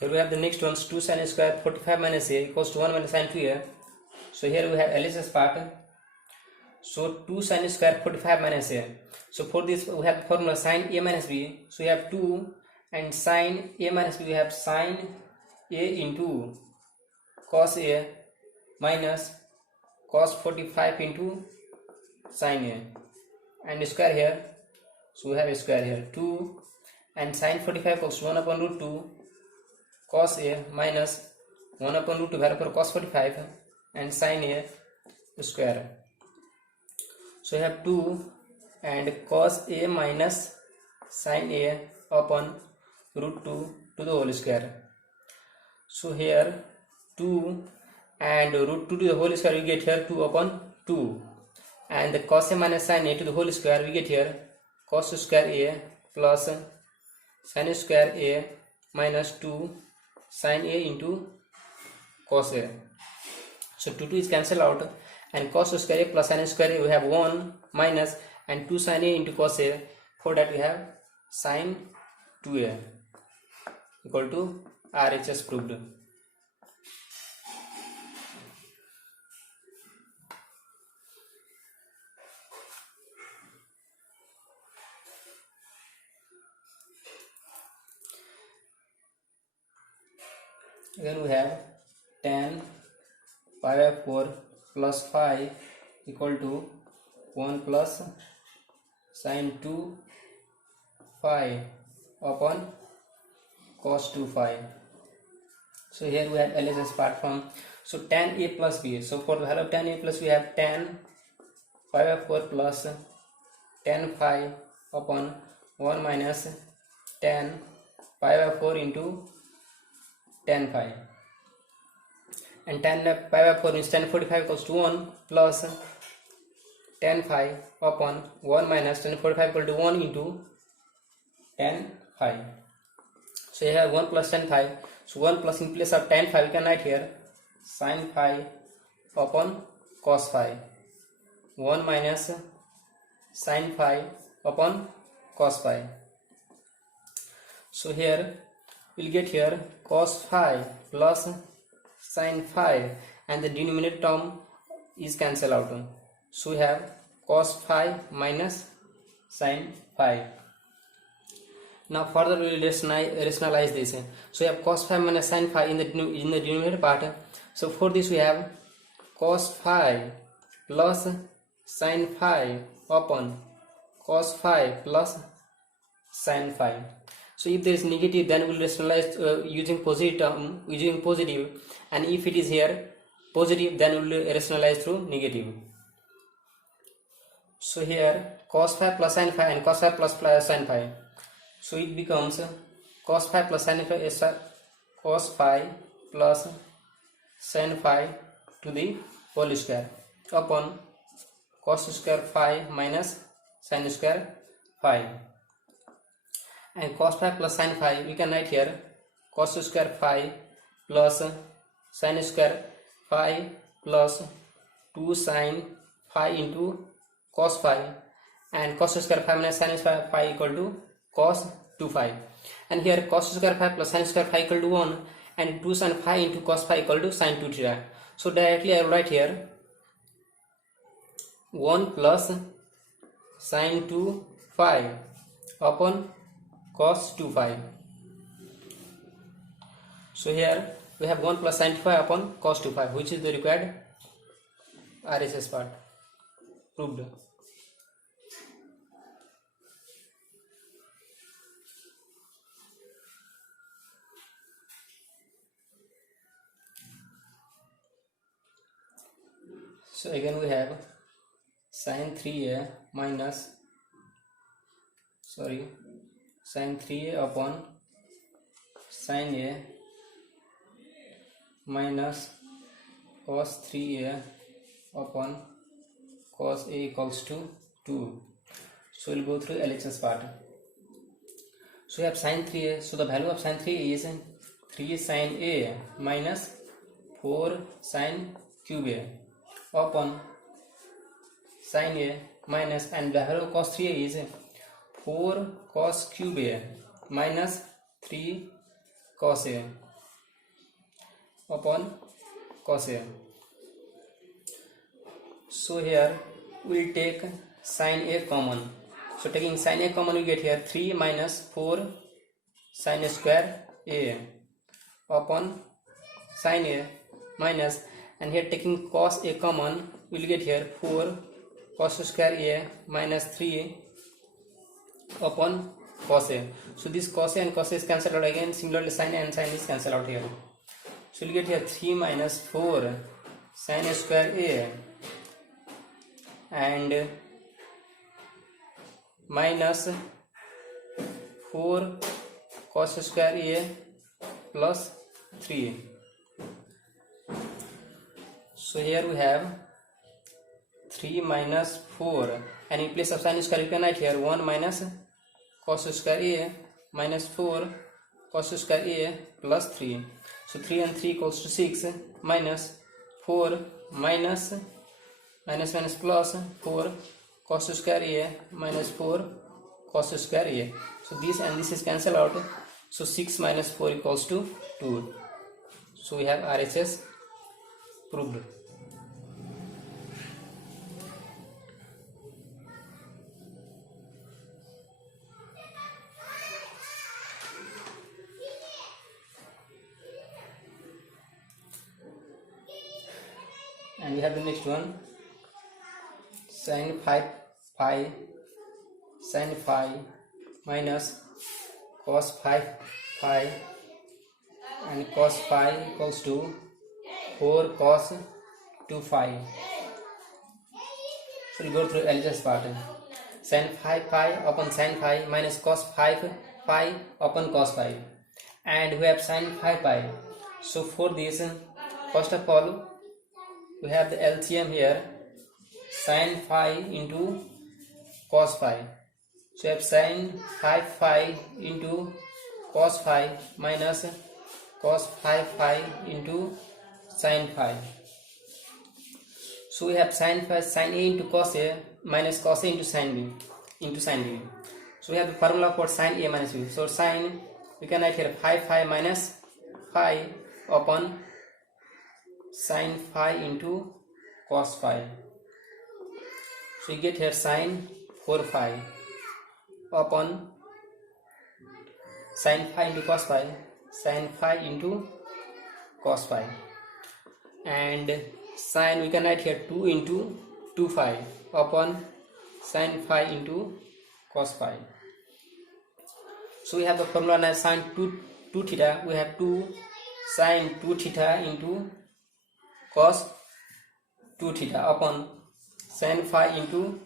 Here we have the next ones, 2 sin square 45 minus A equals to 1 minus sin 2A. So here we have LHS part. So 2 sin square 45 minus A. So for this we have formula sin A minus B. So we have 2 and sin A minus B, we have sin A into cos A minus cos 45 into sin A, and square here. So we have a square here 2 and sin 45 equals 1 upon root 2 cos A minus 1 upon root 2 value for cos 45 and sin A square. So we have 2 and cos A minus sin A upon root 2 to the whole square. So here 2 and root 2 to the whole square we get here 2 upon 2, and the cos A minus sin A to the whole square we get here cos square A plus sin square A minus 2 sin A into cos A. So 2 is cancelled out and cos square A plus sin square A we have 1 minus and 2 sin A into cos A. For that we have sin 2A equal to RHS proved. Again we have tan pi by 4 plus phi equal to 1 plus sin 2 phi upon cos 2 phi. So here we have LHS part from, so tan A plus B. So for the value of tan A plus we have tan pi by 4 plus tan phi upon 1 minus tan pi by 4 into tan phi, and tan pi by 4 means tan 45 equals to 1 plus tan phi upon 1 minus tan 45 equal to 1 into tan phi. So here 1 plus tan phi, so 1 plus in place of tan phi we can write here sin phi upon cos phi, 1 minus sin phi upon cos phi. So here we'll get here cos phi plus sin phi, and the denominator term is cancelled out. So we have cos phi minus sin phi. Now further we will rationalize this. So we have cos phi minus sin phi in the denominator part. So for this we have cos phi plus sin phi upon cos phi plus sin phi. So if there is negative, then we will rationalize using positive term, using positive, and if it is here positive, then we will rationalize through negative. So here cos phi plus sin phi and cos phi plus sin phi. So it becomes cos phi plus sin phi is cos phi plus sin phi to the whole square upon cos square phi minus sin square phi. And cos phi plus sin phi we can write here cos square phi plus sin square phi plus 2 sin phi into cos phi, and cos square phi minus sin square phi equal to cos 2 phi, and here cos square phi plus sin square phi equal to 1 and 2 sin phi into cos phi equal to sin 2 theta. So directly I will write here 1 plus sin 2 phi upon cos 2 phi. So here we have 1 plus sin 2 phi upon cos 2 phi, which is the required RHS part. Proved. So again we have sin 3a minus sin 3a upon sin a minus cos 3a upon cos a equals to 2. So we'll go through LHS part. So we have sin 3a. So the value of sin 3a is 3 sin a minus 4 sin cube a upon sin a minus, and the value of cos 3a is 4 cos cube a minus 3 cos a upon cos a. So here we'll take sin a common. So taking sin a common, we get here 3 minus 4 sin square a upon sin a minus, and here taking cos a common, we'll get here 4 cos square a minus 3 upon cos a. So this cos a and cos a is cancelled out again. Similarly sin a and sin is cancelled out here. So we'll get here 3 minus 4 sin square a and minus 4 cos square a plus 3. So here we have 3 minus 4, and in place of sin square you can write here 1 minus cos square a minus 4 cos square a plus 3. So 3 and 3 equals to 6 minus 4 minus plus 4 cos square a minus 4 cos square a. So this and this is cancelled out. So 6 minus 4 equals to 2. So we have RHS proved. And we have the next one, sin 5 pi minus cos 5 pi and cos pi equals to 4 cos 2 phi. So we'll go through LHS part. Sin 5 pi upon sin pi minus cos 5 pi upon cos pi, and we have sin 5 pi. So for this, first of all, we have the LCM here, sin phi into cos phi. So we have sin 5 phi into cos phi minus cos 5 phi into sin phi. So we have sin phi, sin a into cos a minus cos a into sin b. So we have the formula for sin a minus b. So sin, we can write here 5 phi minus phi upon sin phi into cos phi. So you get here sin 4 phi upon sin phi into cos phi, sin phi into cos phi, and sin we can write here 2 into 2 phi upon sin phi into cos phi. So we have the formula now, sin 2 theta, we have 2 sin 2 theta into cos 2 theta upon sin phi into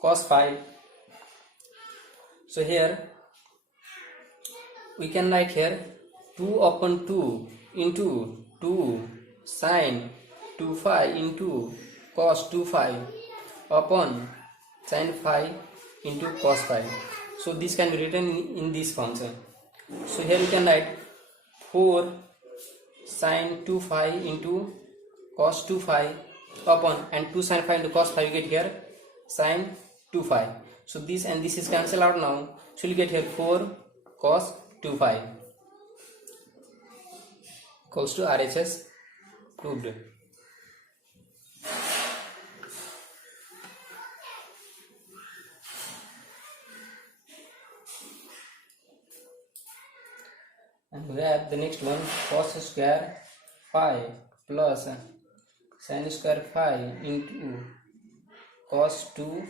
cos phi. So here we can write here 2 upon 2 into 2 sin 2 phi into cos 2 phi upon sin phi into cos phi. So this can be written in this function. So here we can write 4 sin 2 phi into cos 2 phi upon, and 2 sin phi into cos phi, you get here sin 2 phi. So this and this is cancelled out now. So you get here 4 cos 2 phi equals to RHS proved. And we have the next one, cos square phi plus sin square phi into cos 2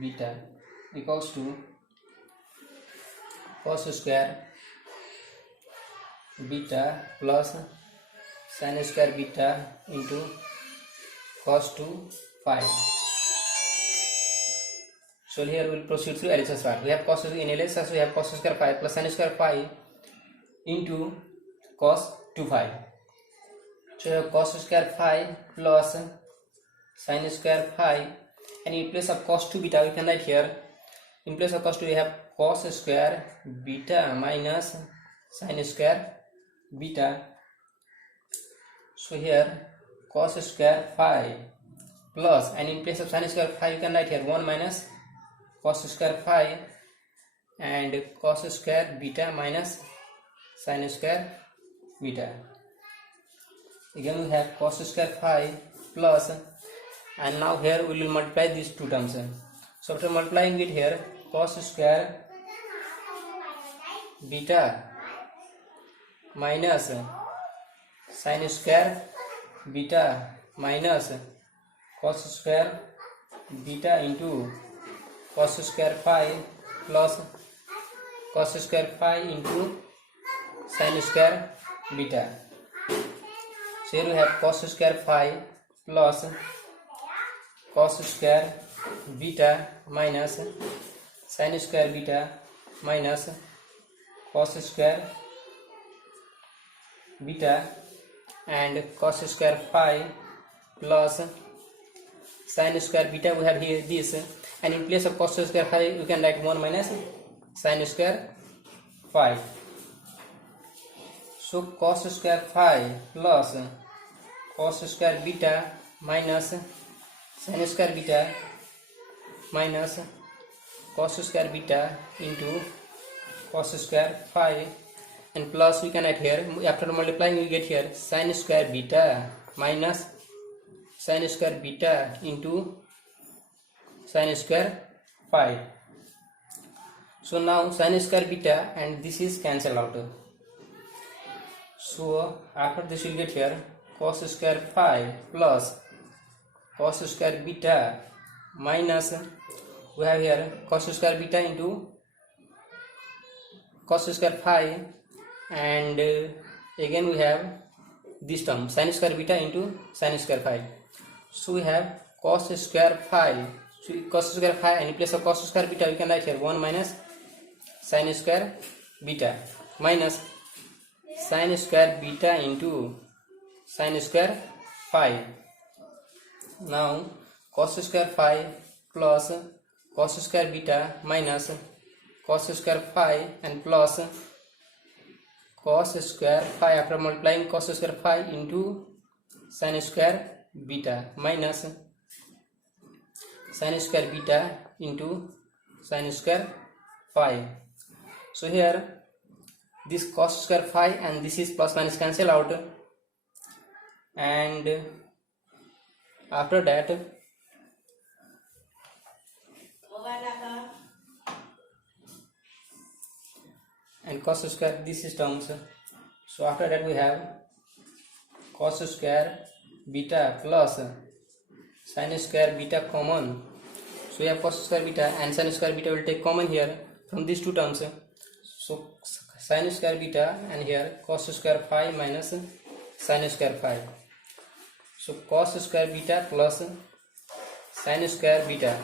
beta equals to cos square beta plus sin square beta into cos 2 phi. So here we will proceed through LHS part. We have cos in LHS, we have cos square phi plus sin square phi into cos 2 phi. So we have cos square phi plus sin square phi, and in place of cos 2 beta we can write here, in place of cos 2 we have cos square beta minus sin square beta. So here cos square phi plus, and in place of sin square phi you can write here 1 minus cos square phi and cos square beta minus sin square beta. Again we have cos square phi plus, and now here we will multiply these two terms. So after multiplying it here, cos square beta minus sin square beta minus cos square beta into cos square phi plus cos square phi into sin square beta. So here we have cos square phi plus cos square beta minus sin square beta minus cos square beta and cos square phi plus sin square beta. We have here this, and in place of cos square phi we can write 1 minus sin square phi. So cos square phi plus cos square beta minus sin square beta minus cos square beta into cos square phi, and plus we can add here, after multiplying we get here sin square beta minus sin square beta into sin square phi. So now sin square beta and this is cancelled out. So after this we will get here cos square phi plus cos square beta minus, we have here cos square beta into cos square phi, and again we have this term sin square beta into sin square phi. So we have cos square phi, so cos square phi, and in place of cos square beta we can write here 1 minus sin square beta minus sin square beta into sin square phi. Now cos square phi plus cos square beta minus cos square phi and plus cos square phi, after multiplying cos square phi into sin square beta minus sin square beta into sin square phi. So here this cos square phi and this is plus minus cancel out, and after that and cos square, this is terms. So after that we have cos square beta plus sin square beta common. So we have cos square beta and sin square beta will take common here from these two terms. So sin square beta and here cos square phi minus sin square phi. So cos square beta plus sin square beta,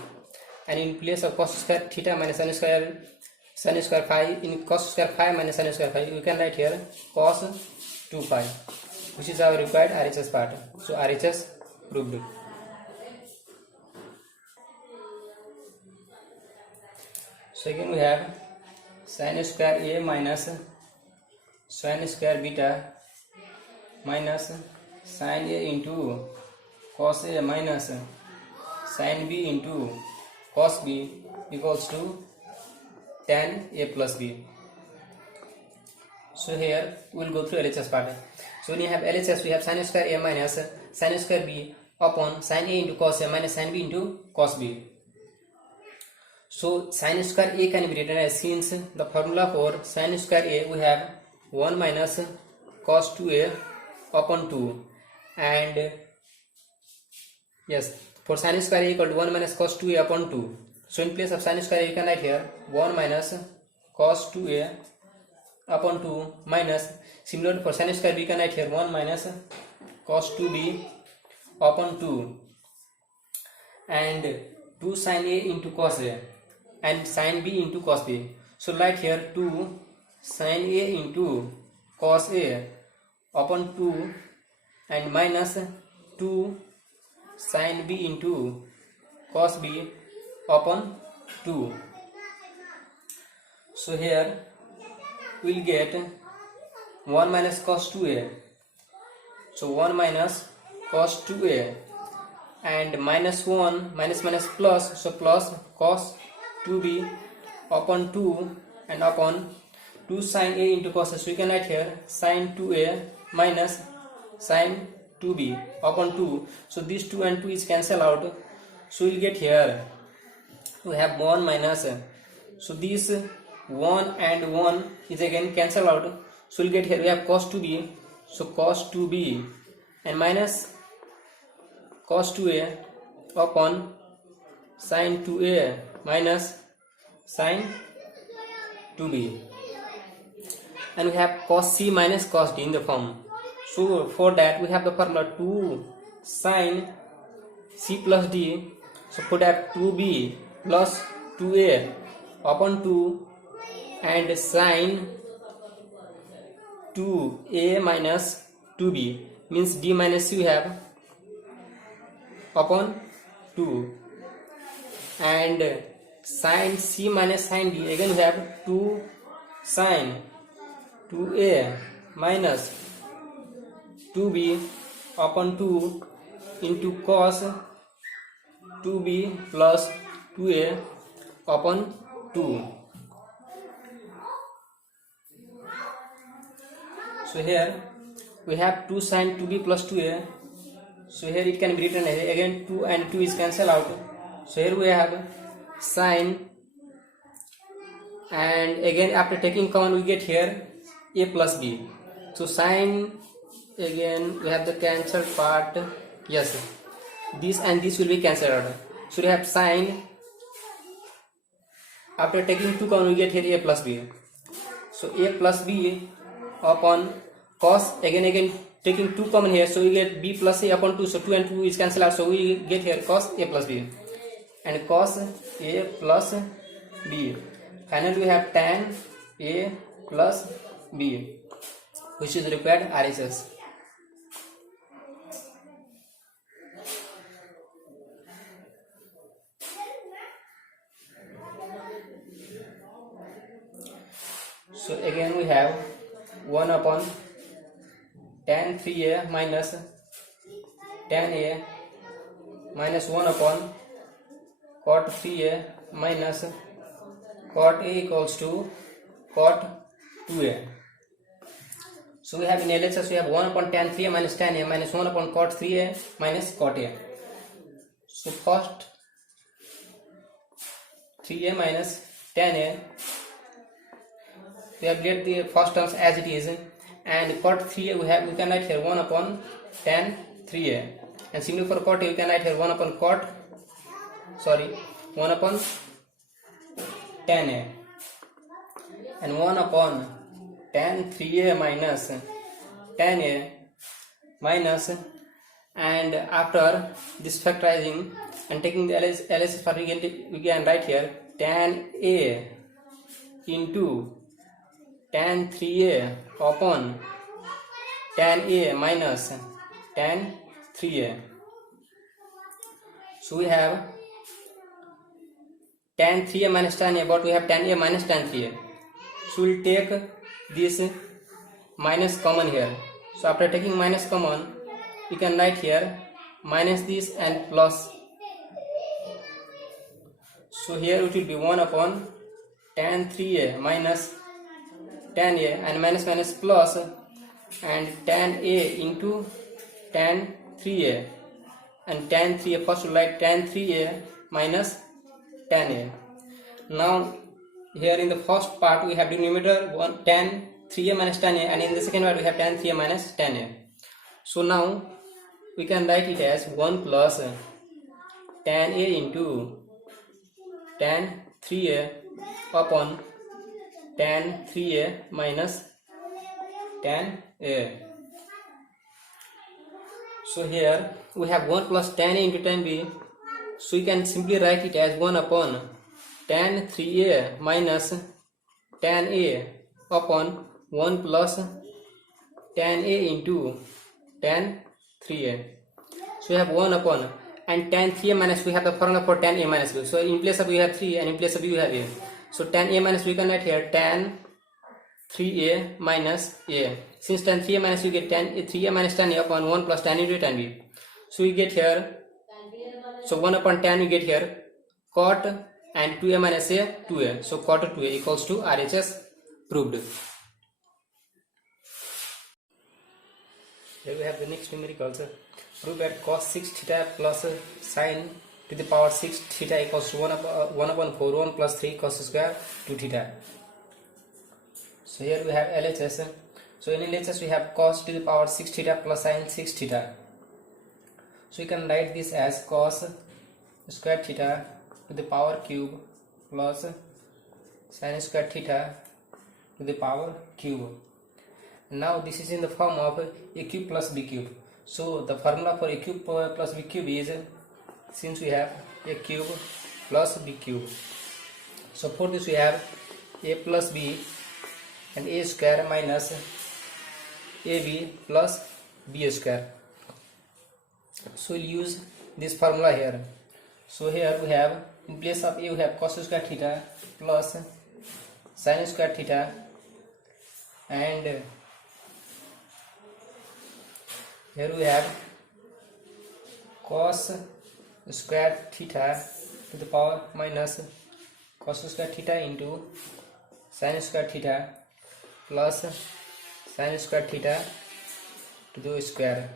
and in place of cos square theta minus sin square phi, in cos square phi minus sin square phi we can write here cos 2 phi, which is our required RHS part. So RHS proved. So again we have sin square a minus sin square beta minus sin a into cos a minus sin b into cos b equals to tan a plus b. So here we will go through LHS part. So when you have LHS, we have sin square a minus sin square b upon sin a into cos a minus sin b into cos b. So sin square a can be written as, since the formula for sin square a we have 1 minus cos 2a upon 2, and yes, for sin square a equal to 1 minus cos 2a upon 2. So in place of sin square a you can write here 1 minus cos 2a upon 2 minus, similar for sin square b you can write here 1 minus cos 2b upon 2 and 2 sin A into cos A and sin B into cos B. So write here 2 sin A into cos A upon 2 and minus 2 sin B into cos B upon 2. So here we will get 1 minus cos 2A. So 1 minus cos 2A and minus 1 minus plus, so plus cos 2B upon 2 and upon 2 sin A into cos A. So we can write here sin 2A minus sin 2B upon 2. So these 2 and 2 is cancel out. So we'll get here we have 1 minus, so this 1 and 1 is again cancel out. So we'll get here we have cos 2B, so cos 2B and minus cos 2A upon sin 2A minus sin 2B, and we have cos C minus cos D in the form. So for that we have the formula 2 sin C plus D. So put up 2B plus 2A upon 2 and sin 2A minus 2B means D minus C we have upon 2 and sin C minus sin D again we have 2 sin 2A minus 2B upon 2 into cos 2B plus 2A upon 2. So here we have 2 sin 2B plus 2A. So here it can be written again 2 and 2 is cancel out. So here we have sin, and again after taking common we get here A plus B. So sin, again we have the cancelled part, yes, this and this will be cancelled out. So we have sin, after taking 2 common we get here A plus B. So A plus B upon cos, again taking 2 common here, so we get B plus A upon 2. So 2 and 2 is cancelled out, so we get here cos A plus B and cos A plus B. Finally we have tan A plus B, which is required RHS. So again we have 1 upon tan 3A minus tan A minus 1 upon cot 3A minus cot A equals to cot 2A. So we have in LHS we have 1 upon tan 3A minus tan A minus 1 upon cot 3A minus cot A. So first 3A minus tan A, we have get the first terms as it is, and cot 3A we can write here 1 upon tan 3A, and similarly for cot A we can write here 1 upon 1 upon tan A and 1 upon tan 3A minus tan A minus, and after this factorizing and taking the LHS part we can write here tan A into tan 3A upon tan A minus tan 3A. So we have tan 3A minus tan A, but we have tan A minus tan 3A. So we will take this minus common here. So after taking minus common, you can write here minus this and plus. So here it will be 1 upon tan 3A minus tan A and minus plus, and tan A into tan 3A and tan 3A. First we write tan 3A minus tan A. Now here in the first part we have denominator tan 3A minus tan A, and in the second part we have tan 3A minus tan A. So now we can write it as 1 plus tan A into tan 3A upon tan 3A minus tan A. So here we have 1 plus tan A into tan B. So you can simply write it as 1 upon tan 3a minus tan a upon 1 plus tan a into tan 3a. So we have 1 upon, and tan 3a minus, we have the formula for tan a minus b. So in place of u have 3 and in place of u have a. So tan a minus we can write here tan 3a minus a. Since tan 3a minus, you get tan 3a minus tan a upon 1 plus tan into tan b. So we get here, so 1 upon tan we get here cot, and 2a minus a 2a. So cot 2a equals to RHS proved. Here we have the next numericals. Prove that cos 6 theta plus sin to the power 6 theta equals to 1 upon 4 1 plus 3 cos square 2 theta. So here we have LHS. So in LHS we have cos to the power 6 theta plus sin 6 theta. So you can write this as cos square theta to the power cube plus sin square theta to the power cube. Now this is in the form of a cube plus b cube. So the formula for a cube plus b cube is, since we have a cube plus b cube, so for this we have a plus b and a square minus ab plus b square. So we'll use this formula here. So here we have, in place of a we have cos square theta plus sin square theta, and here we have cos square theta to the power minus cos square theta into sin square theta plus sin square theta to the square.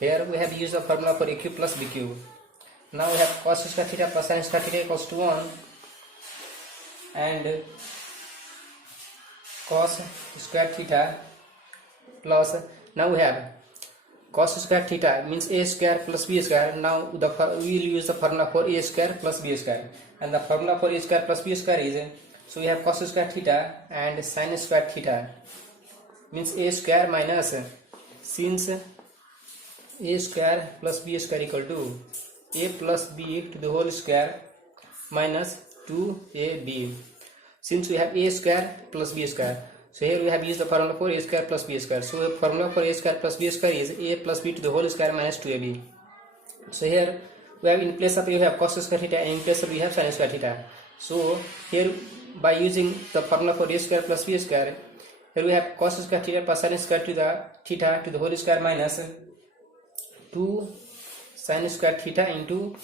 Here we have used the formula for a cube plus b cube. Now we have cos square theta plus sin square theta equals to 1, and cos square theta plus, now we have cos square theta means a square plus b square. Now we will use the formula for a square plus b square, and the formula for a square plus b square is, so we have cos square theta and sin square theta means a square minus, since a square plus b square equal to a plus b to the whole square minus 2ab, since we have a square plus b square. So here we have used the formula for a square plus b square. So the formula for a square plus b square is a plus b to the whole square minus 2ab. So here we have, in place of a we have cos square theta, and in place of we have sin square theta. So here by using the formula for a square plus b square, here we have cos square theta plus sin square to the theta to the whole square minus 2 sin square theta into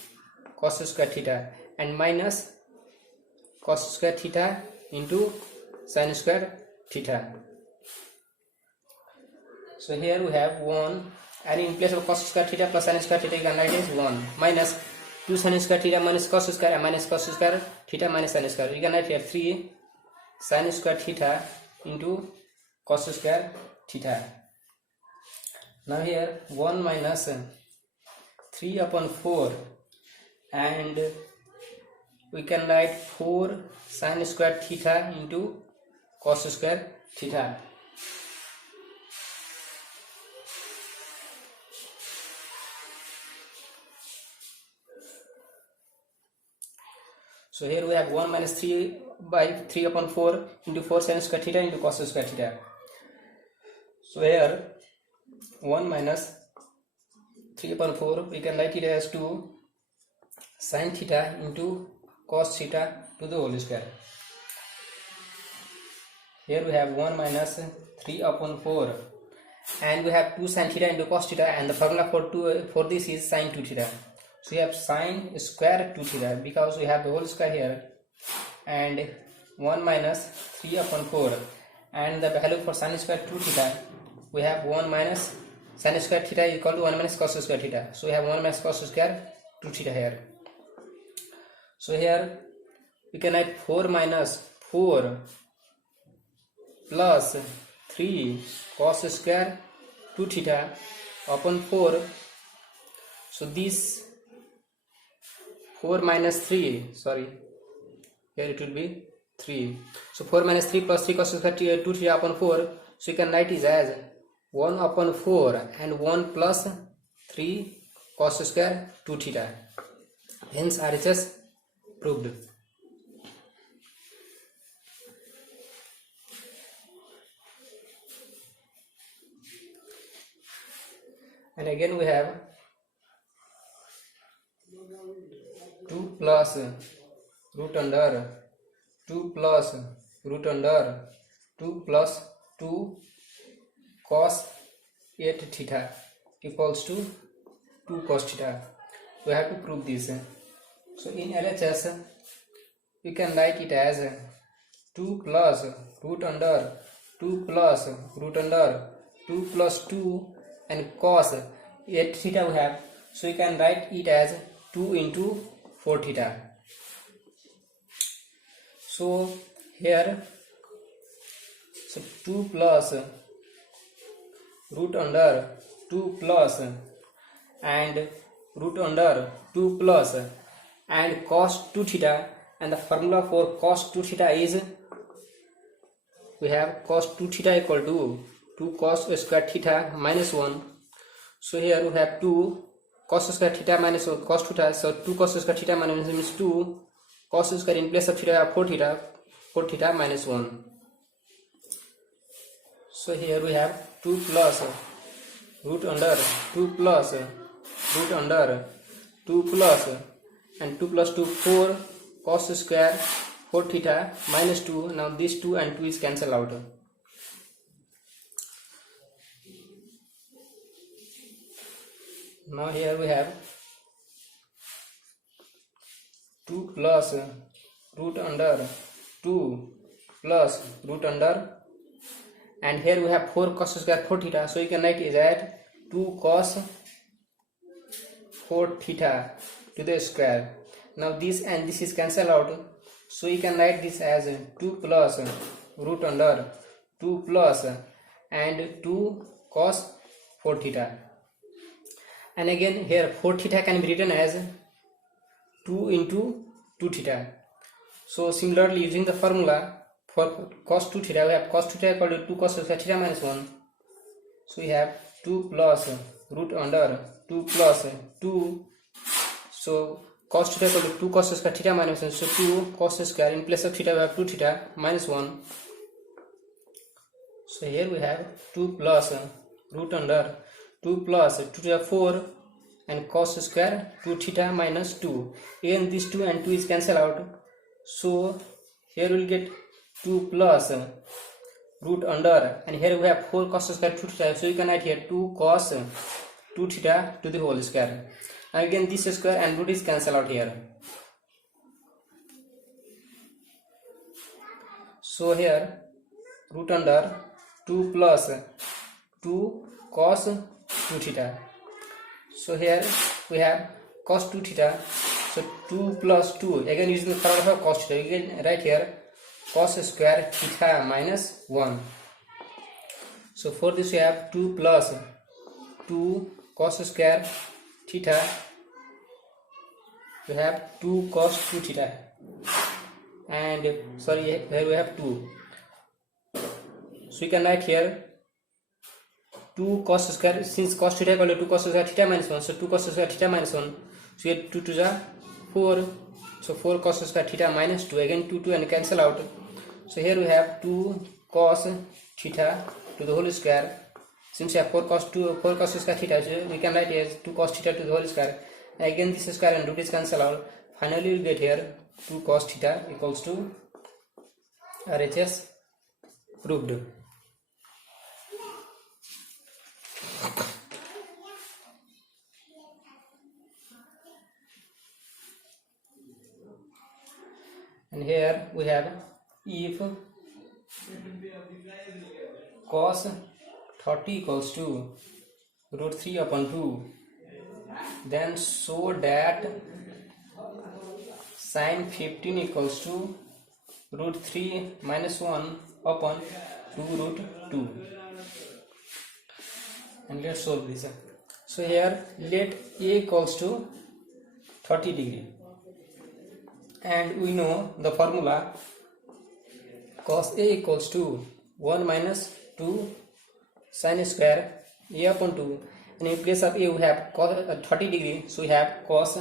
cos square theta, and minus cos square theta into sin square theta. So here we have 1, and in place of cos square theta plus sin square theta you can write as 1 minus 2 sin square theta minus cos square and minus cos square theta minus sin square. You can write here 3 sin square theta into cos square theta. Now here 1 minus 3 upon 4, and we can write 4 sin square theta into cos square theta. So here we have 1 minus 3 by 3 upon 4 into 4 sin square theta into cos square theta. So here 1 minus 3 upon 4 we can write it as 2 sin theta into cos theta to the whole square. Here we have 1 minus 3 upon 4, and we have 2 sin theta into cos theta, and the formula for this is sin 2 theta. So we have sin square 2 theta because we have the whole square here, and 1 minus 3 upon 4, and the value for sin square 2 theta we have 1 minus sin square theta is equal to 1 minus cos square theta. So we have 1 minus cos square 2 theta here. So here we can write 4 minus 4 plus 3 cos square 2 theta upon 4. So this 4 minus 3, sorry, here it will be 3. So 4 minus 3 plus 3 cos square 2 theta upon 4. So you can write it as 1 upon 4 and 1 plus 3 cos square 2 theta. Hence RHS proved. And again we have 2 plus root under 2 plus root under 2 plus 2 cos 8 theta equals to 2 cos theta. We have to prove this. So in LHS we can write it as 2 plus root under 2 plus root under 2 plus 2 and cos 8 theta we have. So we can write it as 2 into 4 theta. So here, so 2 plus root under 2 plus and root under 2 plus and cos 2 theta, and the formula for cos 2 theta is, we have cos 2 theta equal to 2 cos square theta minus 1. So here we have 2 cos square theta minus 1 cos theta. So 2 cos square theta minus 1 means 2 cos square, in place of theta 4 theta minus 1. So here we have 2 plus root under 2 plus root under 2 plus and 2 plus 2 4 cos square 4 theta minus 2. Now this 2 and 2 is cancelled out. Now here we have 2 plus root under 2 plus root under, and here we have 4 cos square 4 theta. So you can write it as 2 cos 4 theta to the square. Now this and this is cancelled out. So you can write this as 2 plus root under 2 plus and 2 cos 4 theta. And again here 4 theta can be written as 2 into 2 theta. So similarly, using the formula for cos 2 theta, we have cos 2 theta equal to 2 cos square theta minus 1. So we have 2 plus root under 2 plus 2. So cos theta equal to 2 cos square theta minus 1. So 2 cos square, in place of theta we have 2 theta minus 1. So here we have 2 plus root under 2 plus 2 to the 4 and cos square 2 theta minus 2. Again this 2 and 2 is cancelled out. So here we will get 2 plus root under, and here we have 4 cos square 2 theta. So you can write here 2 cos 2 theta to the whole square. And again this square and root is cancelled out here. So here root under 2 plus 2 cos 2 theta. So here we have cos 2 theta. So 2 plus 2, again using the formula for cos theta, you can write here cos square theta minus 1. So for this we have 2 plus 2 cos square theta, we have 2 cos 2 theta, and sorry, here we have 2. So we can write here 2 cos square, since cos theta equal to 2 cos square theta minus 1, so 2 cos square theta minus 1. So here 2 to the 4, so 4 cos square theta minus 2, again 2 and cancel out. So here we have 2 cos theta to the whole square. Since we have 4 cos square theta, so we can write as 2 cos theta to the whole square. And again this square and root is cancel out. Finally we get here 2 cos theta equals to RHS proved. And here we have, if cos 30 equals to root 3 upon 2, then show that sin 15 equals to root 3 minus 1 upon 2 root 2. And let's solve this. So here let A equals to 30 degree, and we know the formula cos A equals to 1 minus 2 sin square A upon 2, and in place of A we have cos 30 degree, so we have cos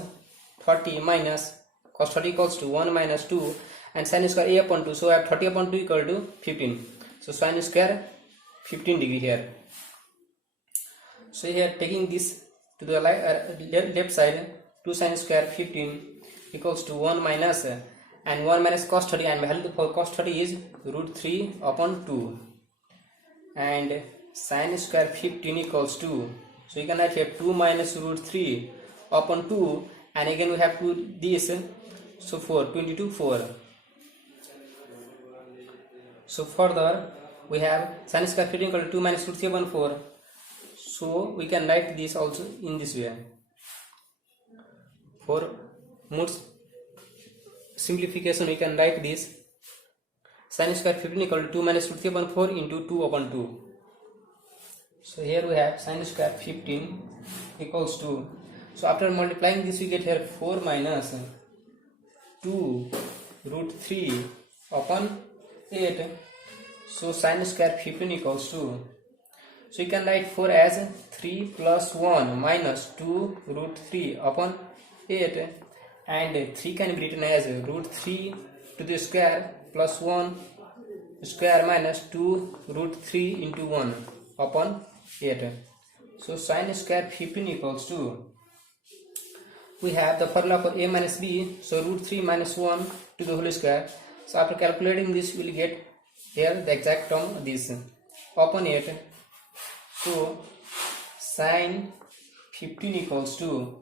30 minus cos 30 equals to 1 minus 2 and sin square a upon 2. So I have 30 upon 2 equal to 15. So sin square 15 degree here. So here taking this to the left side, 2 sin square 15 equals to 1 minus and 1 minus cos 30, and value for cos 30 is root 3 upon 2, and sin square 15 equals to, so you can write here 2 minus root 3 upon 2, and again we have to this, so 4, 22 4. So further we have sin square 15 equal to 2 minus root 3 upon 4. So we can write this also in this way. For more simplification, we can write this sin square 15 equal to 2 minus root 3 upon 4 into 2 upon 2. So here we have sin square 15 equals to, so after multiplying this we get here 4 minus 2 root 3 upon 8. So sin square 15 equals to, so you can write 4 as 3 plus 1 minus 2 root 3 upon 8, and 3 can be written as root 3 to the square plus 1 square minus 2 root 3 into 1 upon 8. So sin square 15 equals to, we have the formula for a minus b, so root 3 minus 1 to the whole square. So after calculating this we will get here the exact term, this upon 8. So sin 15 equals to,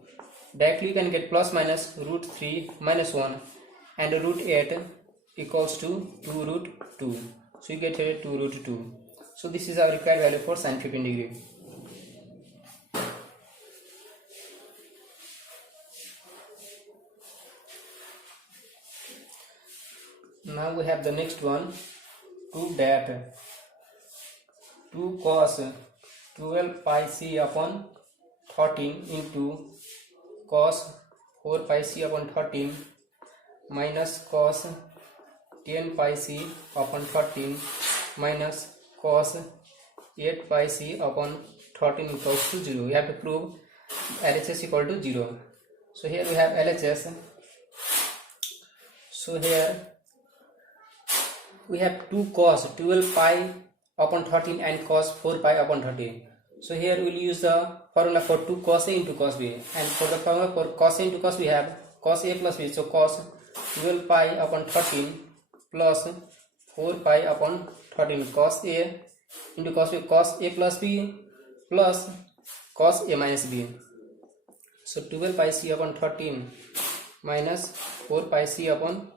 directly you can get plus minus root 3 minus 1 and root 8 equals to 2 root 2. So you get here 2 root 2. So this is our required value for sin 15 degree. Now we have the next one. Prove that 2 cos 12 pi c upon 13 into cos 4 pi c upon 13 minus cos 10 pi c upon 13 minus cos 8 pi c upon 13 equals to 0. We have to prove LHS equal to 0. So here we have LHS. So here we have 2 cos 12 pi upon 13 and cos 4 pi upon 13. So here we will use the formula for 2 cos A into cos B, and for the formula for cos A into cos B we have cos A plus B. So cos 12 pi upon 13 plus 4 pi upon 13 cos A into cos B, cos A plus B plus cos A minus B. So 12 pi c upon 13 minus 4 pi c upon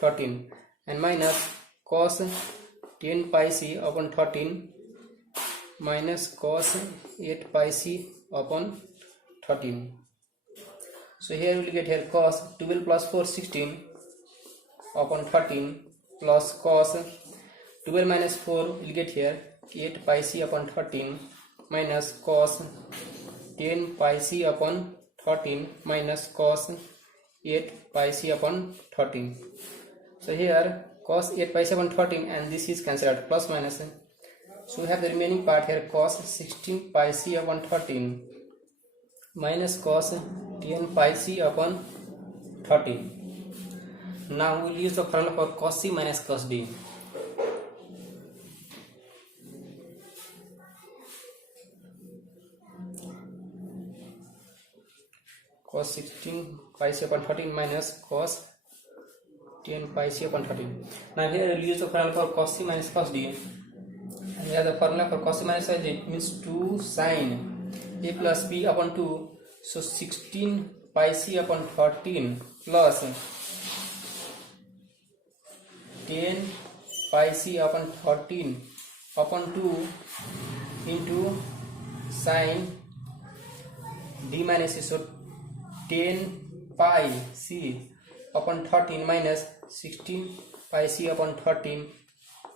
13 and minus cos 10 pi c upon 13 minus cos 8 pi c upon 13. So here we will get here cos 12 plus 4 16 upon 13 plus cos 12 minus 4 will get here 8 pi c upon 13 minus cos 10 pi c upon 13 minus cos 8 pi c upon 13. So here cos 8 pi c upon 13 and this is cancelled out, plus minus. So we have the remaining part here cos 16 pi c upon 13 minus cos 10 pi c upon 13. Now we will use the formula for cos c minus cos d. Cos 16 pi c upon 13 minus cos 10 pi c upon 13. Now here we will use the formula for cos c minus cos d. And we have the formula for cos c minus cos d, means 2 sin a plus b upon 2. So 16 pi c upon 13 plus 10 pi c upon 13 upon 2 into sin d minus c. So 10 pi c upon 13 minus 16 pi c upon 13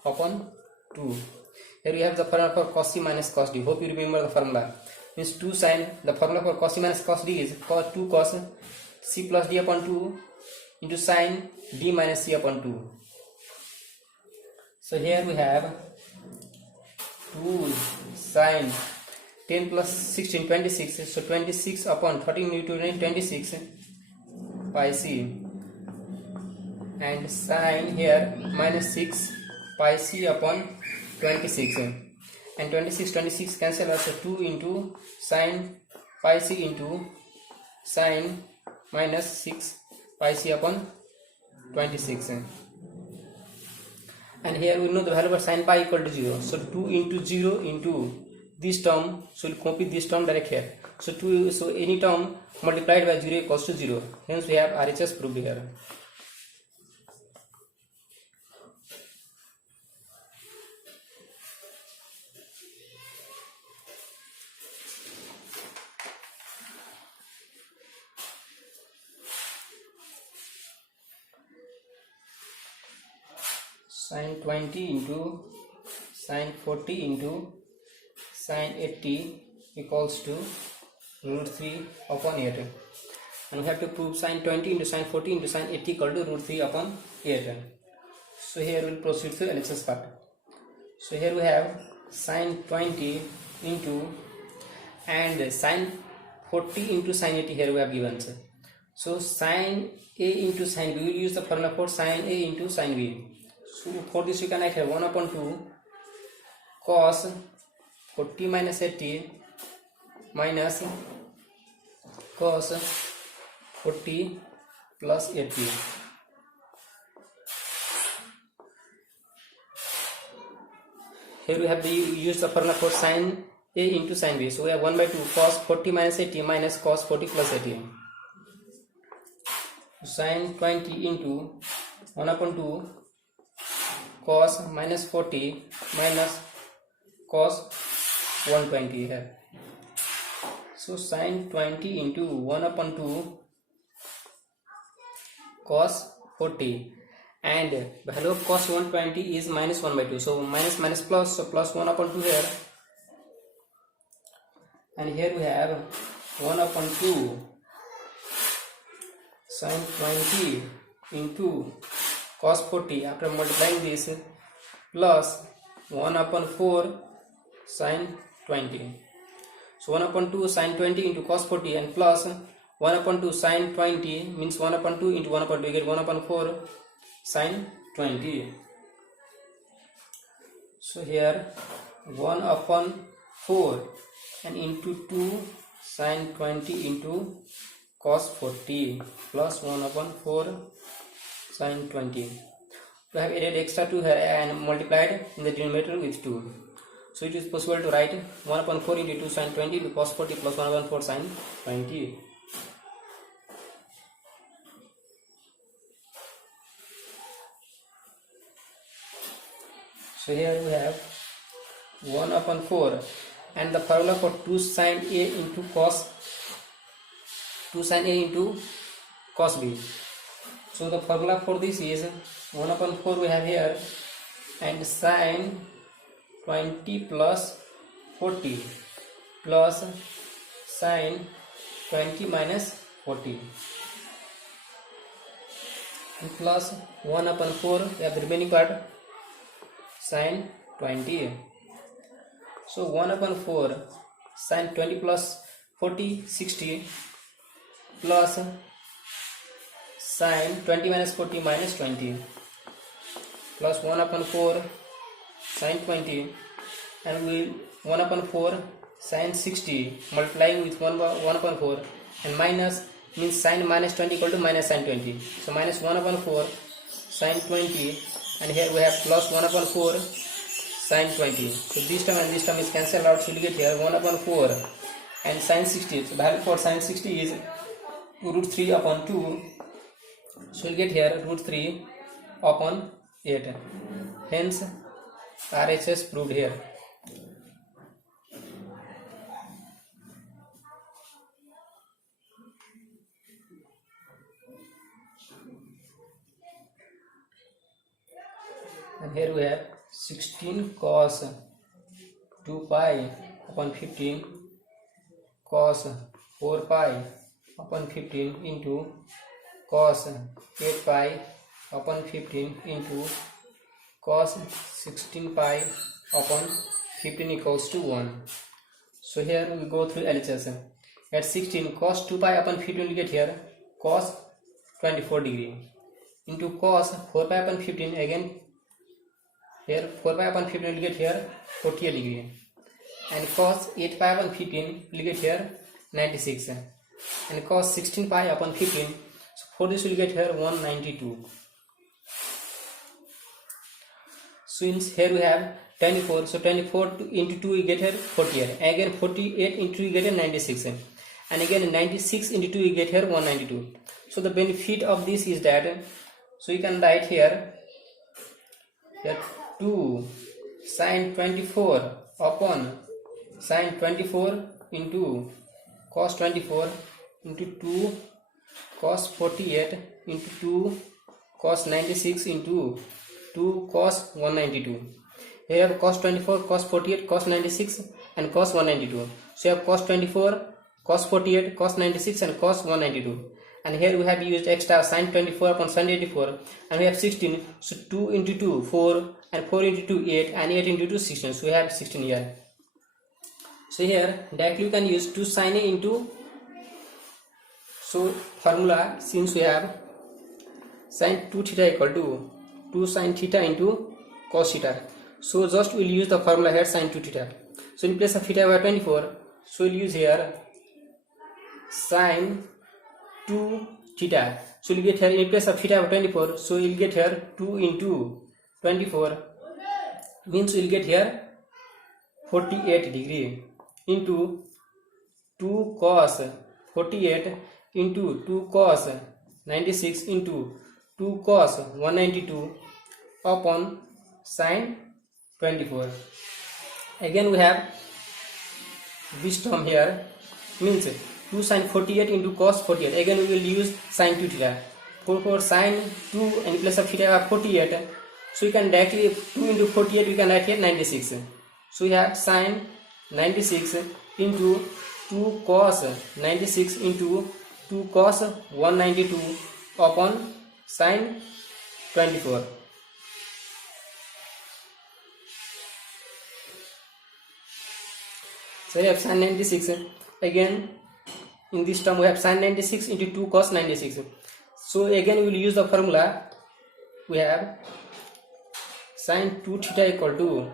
upon 2. Here we have the formula for cos c minus cos d. Hope you remember the formula. Means 2 sin, the formula for cos c minus cos d is 2 cos c plus d upon 2 into sin d minus c upon 2. So here we have 2 sin 10 plus 16 26. So 26 upon 13 into 26 pi c, and sine here minus 6 pi c upon 26, and 26 cancel us, so 2 into sine pi c into sine minus 6 pi c upon 26, and here we know the value of sine pi equal to 0, so 2 into 0 into this term, so we'll copy this term direct here, so any term multiplied by 0 equals to 0, hence we have RHS proved here. Sine 20 into sine 40 into sine 80 equals to root 3 upon 8, and we have to prove sine 20 into sine 40 into sine 80 equal to root 3 upon 8. So here we will proceed to LHS part. So here we have sine 20 into and sine 40 into sine 80 here we have given. So sine A into sine B, we will use the formula for sine A into sine B. So for this we can write here 1 upon 2 cos 40 minus 80 minus cos 40 plus 80. Here we have to use the formula for sine A into sine B. So we have 1 by 2 cos 40 minus 80 minus cos 40 plus 80. Sine 20 into 1 upon 2 cos minus 40 minus cos 120 here. So sine 20 into 1 upon 2 cos 40, and value of cos 120 is minus 1 by 2. So minus minus plus, so plus 1 upon 2 here, and here we have 1 upon 2 sine 20 into cos 40 after multiplying this plus 1 upon 4 sine 20. So 1 upon 2 sine 20 into cos 40 and plus 1 upon 2 sine 20 means 1 upon 2 into 1 upon 2, you get 1 upon 4 sine 20. So here 1 upon 4 and into 2 sine 20 into cos 40 plus 1 upon 4 sine 20. We have added extra 2 here and multiplied in the denominator with 2. So it is possible to write 1 upon 4 into 2 sine 20 to cos 40 plus 1 upon 4 sine 20. So here we have 1 upon 4 and the formula for 2 sine A into cos 2 sine A into cos B. So the formula for this is 1 upon 4 we have here, and sine 20 plus 40 plus sine 20 minus 40 and plus 1 upon 4 we have the remaining part sine 20. So 1 upon 4 sine 20 plus 40 60 plus sine 20 minus 40 minus 20 plus 1 upon 4 sine 20, and we 1 upon 4 sine 60 multiplying with 1 upon 4 and minus means sine minus 20 equal to minus sine 20. So minus 1 upon 4 sine 20, and here we have plus 1 upon 4 sine 20. So this term and this term is cancelled out, so we get here 1 upon 4 and sine 60. So value for sine 60 is root 3 upon 2. So we'll get here root 3 upon 8. Hence RHS proved here. And here we have 16 cos 2 pi upon 15 cos 4 pi upon 15 into cos 8 pi upon 15 into cos 16 pi upon 15 equals to 1. So here we go through LHS. At 16 cos 2 pi upon 15 we get here cos 24 degree into cos 4 pi upon 15, again here 4 pi upon 15 will get here 48 degree, and cos 8 pi upon 15 will get here 96, and cos 16 pi upon 15, so for this will get here 192. So here we have 24, so 24 into 2 we get here 48, again 48 into 2 we get here 96, and again 96 into 2 we get here 192. So the benefit of this is that, so you can write here 2 sin 24 upon sin 24 into cos 24 into 2 cos 48 into 2 cos 96 into 2 cos 192. Here you have cos 24, cos 48, cos 96 and cos 192. So you have cos 24, cos 48, cos 96 and cos 192. And here we have used extra sin 24 upon sin 84, and we have 16. So 2 into 2 4, and 4 into 2 8, and 8 into 2 16. So we have 16 here. So here directly you can use 2 sin A into, so formula, since we have sin 2 theta equal to 2 sin theta into cos theta, so just we'll use the formula here sin 2 theta. So in place of theta we have 24, so we'll use here sin 2 theta. So we'll get here in place of theta of 24, so we'll get here 2 into 24, means we'll get here 48 degree into 2 cos 48 into 2 cos 96 into 2 cos 192 upon sin 24. Again we have this term here, means 2 sin 48 into cos 48, again we will use sin 2 theta. For sin 2 in place of theta 48, so you can directly 2 into 48 we can write here 96. So we have sin 96 into 2 cos 96 into 2 cos 192 upon sin 24. So we have sin 96, again in this term we have sin 96 into 2 cos 96. So again we will use the formula, we have sin 2 theta equal to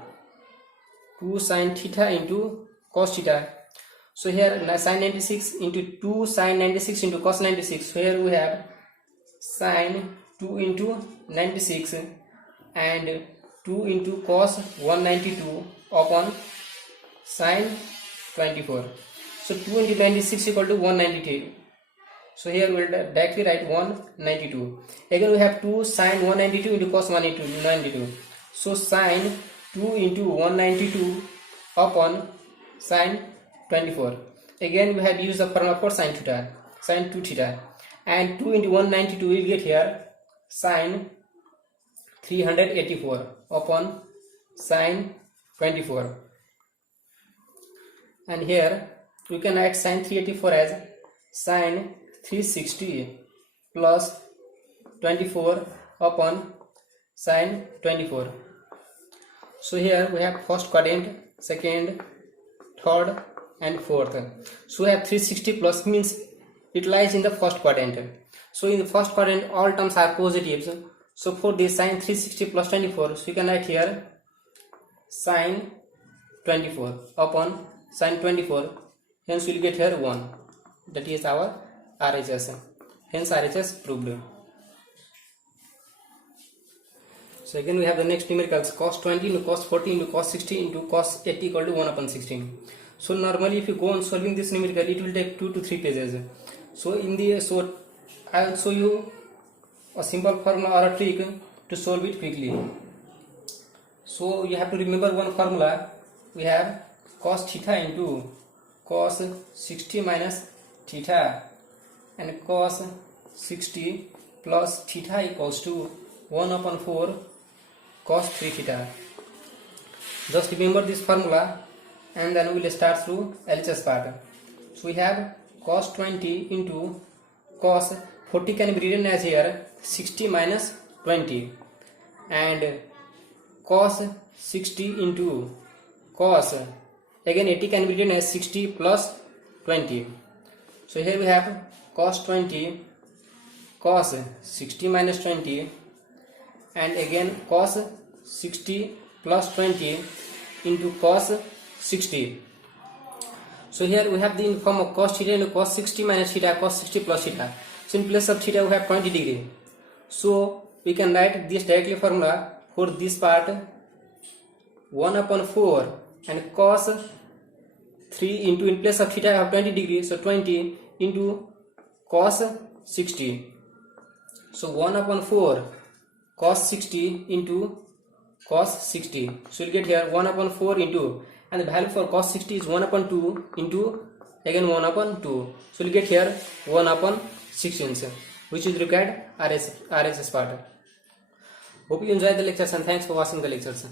2 sin theta into cos theta. So here sin 96 into 2 sin 96 into cos 96. So here we have sin 2 into 96 and 2 into cos 192 upon sin 24. So 2 into 96 equal to 192. So here we will directly write 192. Again we have 2 sin 192 into cos 192. So sin 2 into 192 upon sin 24. Again we have used the formula for sin theta, sin 2 theta, and 2 into 192 will get here sin 384 upon sin 24. And here we can write sin 384 as sin 360 plus 24 upon sin 24. So here we have first quadrant, second, third and fourth. So we have 360 plus, means it lies in the first quadrant. So in the first quadrant all terms are positives. So for this sin 360 plus 24, so we can write here sin 24 upon sin 24. Hence we will get here 1. That is our RHS. Hence RHS proved. So again we have the next numericals, cos 20 into cos 40 into cos 60 into cos 80 equal to 1 upon 16. So normally if you go on solving this numerical, it will take 2 to 3 pages. So I will show you a simple formula or a trick to solve it quickly. So you have to remember one formula. We have cos theta into cos 60 minus theta, and cos 60 plus theta equals to 1 upon 4 cos 3 theta. Just remember this formula and then we will start through LHS part. So we have cos 20 into cos 40 can be written as here 60 minus 20, and cos 60 into cos, again 80 can be written as 60 plus 20. So here we have cos 20 cos 60 minus 20 and again cos 60 plus 20 into cos 60. So here we have the in form of cos theta into cos 60 minus theta, cos 60 plus theta. So in place of theta we have 20 degree. So we can write this directly formula for this part 1 upon 4 and cos 3 into in place of theta I have 20 degree, so 20 into cos 60. So 1 upon 4 cos 60 into cos 60. So you'll get here 1 upon 4 into, and the value for cos 60 is 1 upon 2 into again 1 upon 2. So you'll get here 1 upon 16, which is required RHS part. Hope you enjoyed the lectures and thanks for watching the lectures.